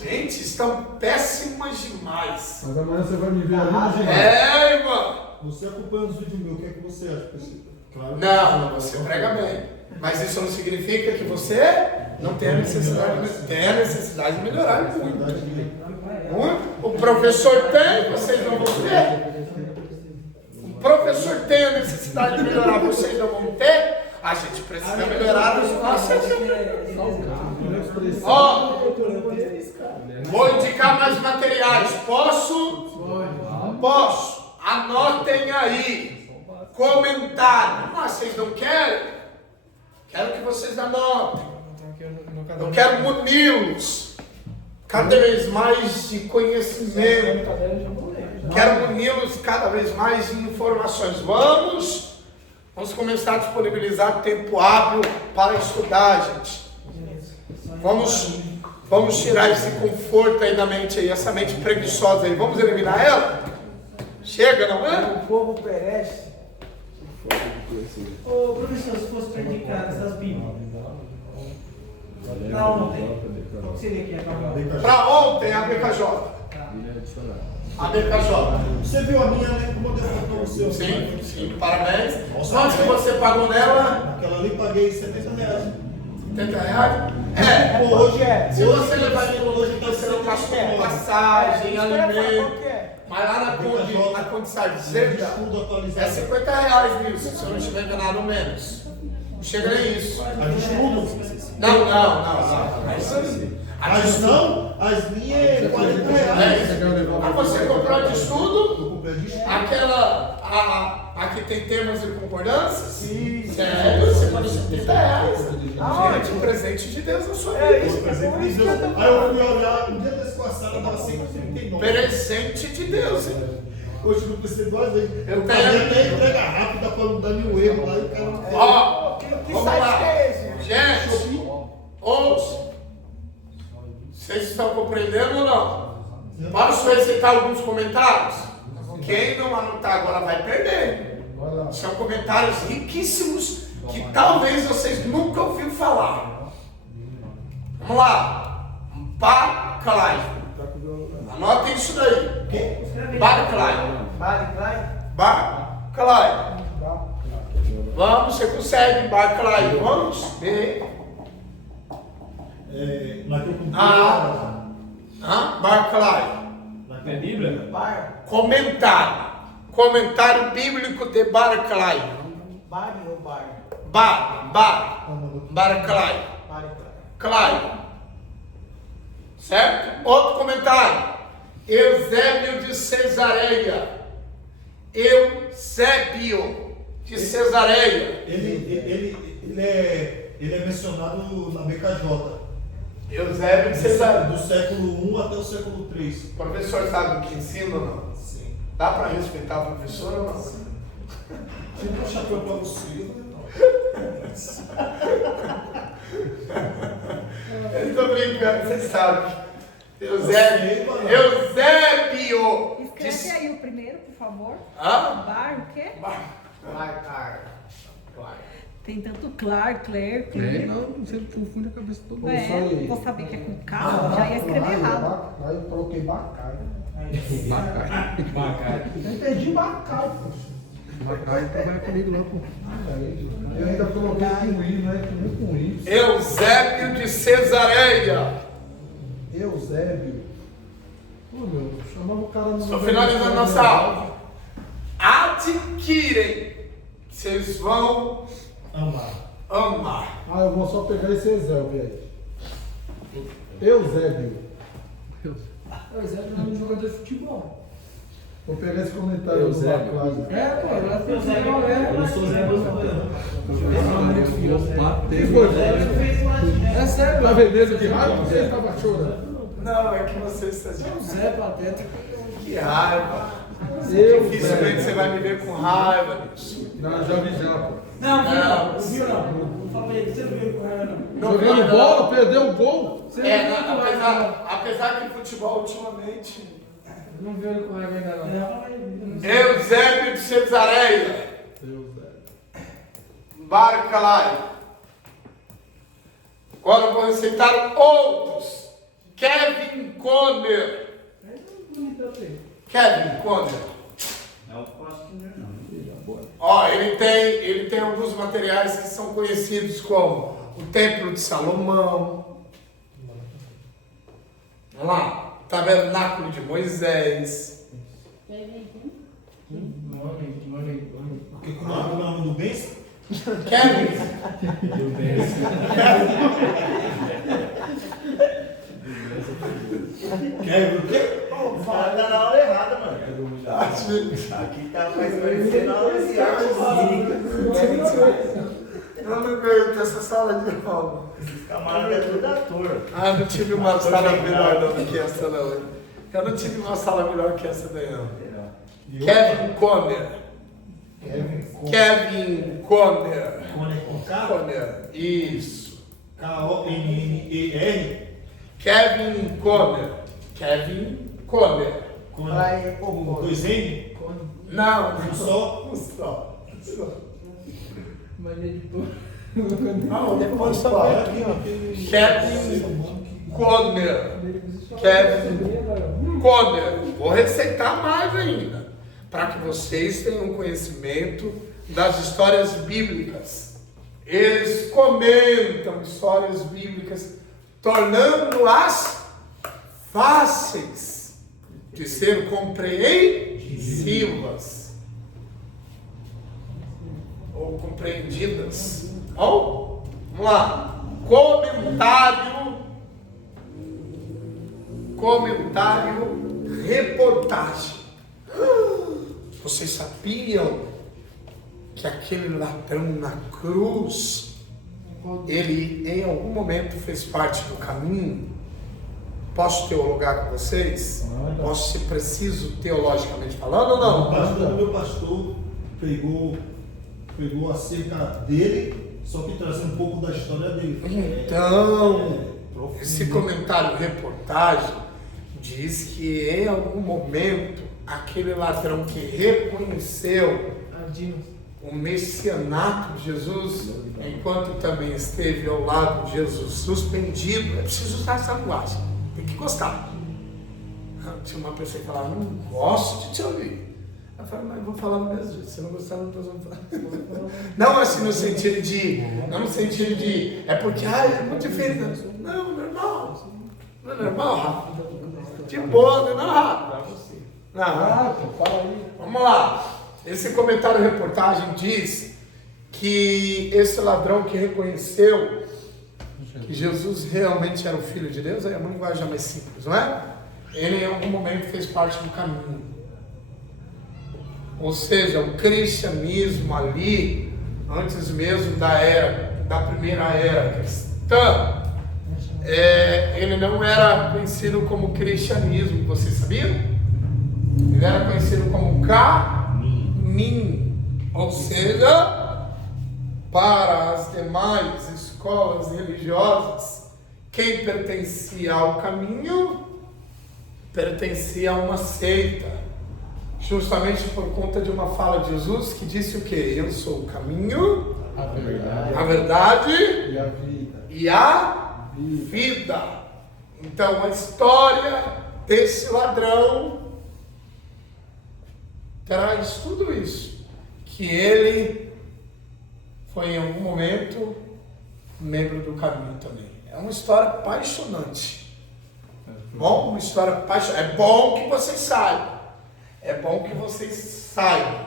Gente, estão péssimas demais. Mas amanhã você vai me ver ali de É, irmão. Você acompanha os vídeos meus, o que é que você acha? Claro, Não, você prega bem. Mas isso não significa que você não tem a necessidade de melhorar muito. O professor tem, vocês não vão ter. O professor tem a necessidade de melhorar, vocês não vão ter. A gente precisa melhorar as nossas. Ó, vou indicar mais materiais. Posso? Posso. Anotem aí. Comentário. Mas vocês não querem? Quero que vocês anotem. Eu quero munilos cada vez mais de conhecimento. Quero munilos cada vez mais de informações. Vamos começar a disponibilizar tempo hábil para estudar, gente. Vamos tirar esse conforto aí da mente aí, essa mente preguiçosa aí. Vamos eliminar ela? Chega, não é? O povo perece. Ô, professor, se fosse para indicar essas bíblias, para ontem, qual que seria aqui a calma? Para ontem, a BKJ. A BKJ. Você viu a minha, né? Como eu o seu? Sim, parabéns. Quanto que você pagou nela? Aquela ali paguei R$70. R$70? Pô, hoje Se você levar em hoje, você não gastou passagem, alimento. Mas lá na Conde Sargenta é R$50, Wilson, se eu não estiver enganado, menos. Não chega nem isso. A de estudo? Não. Mas não, as minhas é R$40. Ah, você comprou a de estudo? Eu comprei a de estudo. Aquela, a que tem termos e concordâncias? Sim. Sério? Você pode R$70. Gente, presente de Deus na sua vida. Aí eu fui olhar, um dia desse passado, estava R$139. Presente de Deus, hein? Hoje eu não pensei duas vezes. Eu Fazia até entrega rápida para não dar nenhum erro lá e o cara não. Ó, vamos lá. Gente, ouça. Vocês estão compreendendo ou não? Vamos solicitar alguns comentários? Quem não anotar agora vai perder. São comentários riquíssimos que talvez vocês nunca ouviram falar. Vamos lá. Barclay. Anotem isso daí. Barclay. Barclay. Vamos, você consegue, Barclay. Vamos? B. Barclay. É Bíblia? Comentário. Comentário bíblico de Barclay. Bar ou bar? Barclay. Clay. Certo? Outro comentário. Eusébio de Cesareia. Eusébio de Cesareia. Ele é mencionado na BKJ. Eusébio de Cesareia. Do século 1 até o século 3. O professor sabe o que ensina ou não? Sim. Dá para respeitar o professor ou não? Se não chapéu para você, Eu estou brincando, você sabe. Eusébio. Escreve aí o primeiro, por favor. Hã? Bar, o quê? Bar. Tem tanto Claire, Claire. Não, você confunde a cabeça de todo mundo. Vou saber que é com K, já ia escrever errado. Aí eu coloquei Bacai. Bacai. Eu entendi Bacai, pô. Bacai, então vai comigo lá, pô. Eu ainda coloquei com I, né? Com I. Eusébio de Cesareia. Eusébio. Pô, meu, chamava o cara no. Estou finalizando nossa aula. Adquirem. Vocês vão amar. Ah, eu vou só pegar esse Eusébio aí. Eusébio. Eusébio é um jogador de futebol. Vou pegar esse comentário Eusébio. do Baclay. Pô, agora tem futebol, Eu não sou Zé É sério, Tá vendendo de raiva? Você estava chorando. Não, é que você está dizendo. Zé Pateta. Que raiva. Dificilmente você vai me ver com raiva disso. Não, já vi já, pô. Não viu não. Não falei, você não viu com ela não. Jogando bola, perdeu o gol. Apesar que futebol ultimamente. Não viu ele com raiva ainda não. Eusébio de Cesareia. Barclay. Agora eu vou recitar outros. Kevin Conner. Kevin Conner. Não posso entender, não. Ó, ele tem alguns materiais que são conhecidos como o Templo de Salomão. Vamos lá. Tabernáculo de Moisés. Porque como é o nome do bens? Kevin. Quer o quê? Tá na aula errada, mano. Aqui tá mais parecendo aula de artes Eu não aguento essa sala de aula. Esses camaradas é tudo ator. Ah, não tive uma sala melhor não do que essa não. Eu não tive uma sala melhor que essa daí não. Kevin Conner. Kevin Conner. Conner com K? Conner. Isso. K-O-N-N-E-R? Kevin Conner. Kevin Conner. Conner. Com 2 N? Não. Um só? Um só. Mania de porra. Não, depois só vai aqui, ó. Kevin Conner. Kevin Conner. Vou receitar mais ainda, para que vocês tenham conhecimento das histórias bíblicas. Eles comentam histórias bíblicas, tornando-as fáceis de ser compreensivas ou compreendidas. Bom, vamos lá. Comentário, reportagem. Vocês sabiam que aquele ladrão na cruz, ele em algum momento fez parte do caminho? Posso teologar com vocês? Posso ser preciso teologicamente falando ou não? O meu pastor pegou acerca dele, só que trazendo um pouco da história dele. Então, esse comentário reportagem diz que em algum momento aquele ladrão que reconheceu o messianato de Jesus, enquanto também esteve ao lado de Jesus suspendido, é preciso usar essa linguagem, tem que gostar. Tinha uma pessoa que falava, não gosto de te ouvir. Eu falei, mas eu vou falar no mesmo jeito, se não gostar, não vamos falar. Não assim no sentido de, é porque, é muito difícil. Não, normal. Não é normal, Rafa? De boa, não é Rafa? Ah, pô, fala aí. Vamos lá. Esse comentário reportagem diz que esse ladrão que reconheceu que Jesus realmente era o Filho de Deus, aí é uma linguagem mais simples, não é? Ele em algum momento fez parte do caminho. Ou seja, o cristianismo ali, antes mesmo da primeira era cristã, ele não era conhecido como cristianismo, vocês sabiam? Ele era conhecido como caminho, ou seja, para as demais escolas religiosas, quem pertencia ao caminho pertencia a uma seita, justamente por conta de uma fala de Jesus que disse o quê? Eu sou o caminho, a verdade e a vida. Então a história desse ladrão traz tudo isso, que ele foi em algum momento membro do caminho também. É uma história apaixonante. Bom, uma história apaixonante. É bom que vocês saibam. É bom que vocês saibam.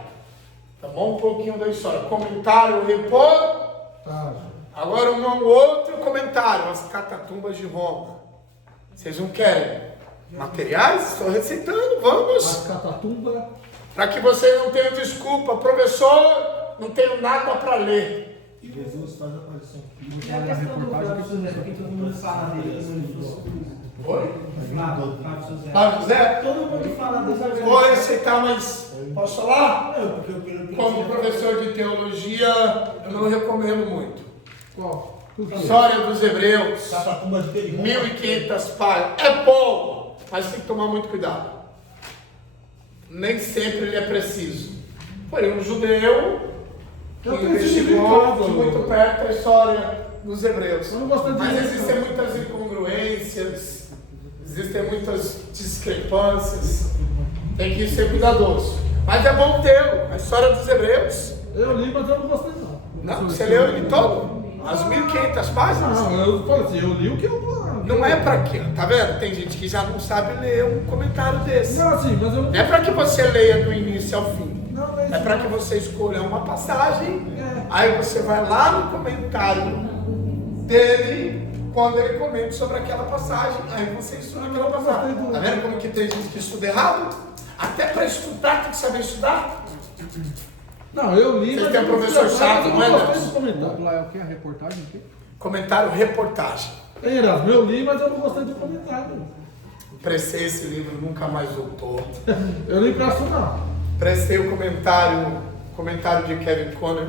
Tá bom? Um pouquinho da história. Comentário, reportagem. Agora um outro comentário. As catatumbas de Roma. Vocês não querem materiais? Estou receitando, vamos. As catatumbas. Para que vocês não tenham desculpa. Professor, não tenho nada para ler. Jesus faz a aparição. É a questão do Flávio José, que todo mundo fala dele. Oi? Flávio José. Flávio José? Todo mundo fala dele. Vou receitar, mas posso falar? Não, porque eu Como professor de teologia, eu não recomendo muito. Qual? História dos Hebreus, Catacumba de Jericó. 1500 páginas. É bom, mas tem que tomar muito cuidado. Nem sempre ele é preciso. Foi um judeu que investigou de muito perto a história dos Hebreus. Mas existem muitas incongruências, existem muitas discrepâncias. Tem que ser cuidadoso. Mas é bom tê-lo. A história dos Hebreus. Eu li, mas eu não gostei não. Não, você leu ele todo? As 1500 páginas? Não, eu falo assim, eu li o que eu... Não é pra quê? Tá vendo? Tem gente que já não sabe ler um comentário desse. Não, assim, mas eu não... Não é pra que você leia do início ao fim. Não, mas... É pra que você escolha uma passagem, aí você vai lá no comentário dele, quando ele comenta sobre aquela passagem, aí você estuda aquela passagem. Tá vendo como que tem gente que estuda errado? Até pra estudar tem que saber estudar. Não, eu li, Vocês têm um professor chato, não é, gostei do Deus? comentário. Lá é o que? A reportagem? O quê? Comentário reportagem. Erasmo, eu li, mas eu não gostei do comentário. Prestei esse livro, nunca mais voltou. Eu li pra estudar. Prestei o comentário de Kevin Conner.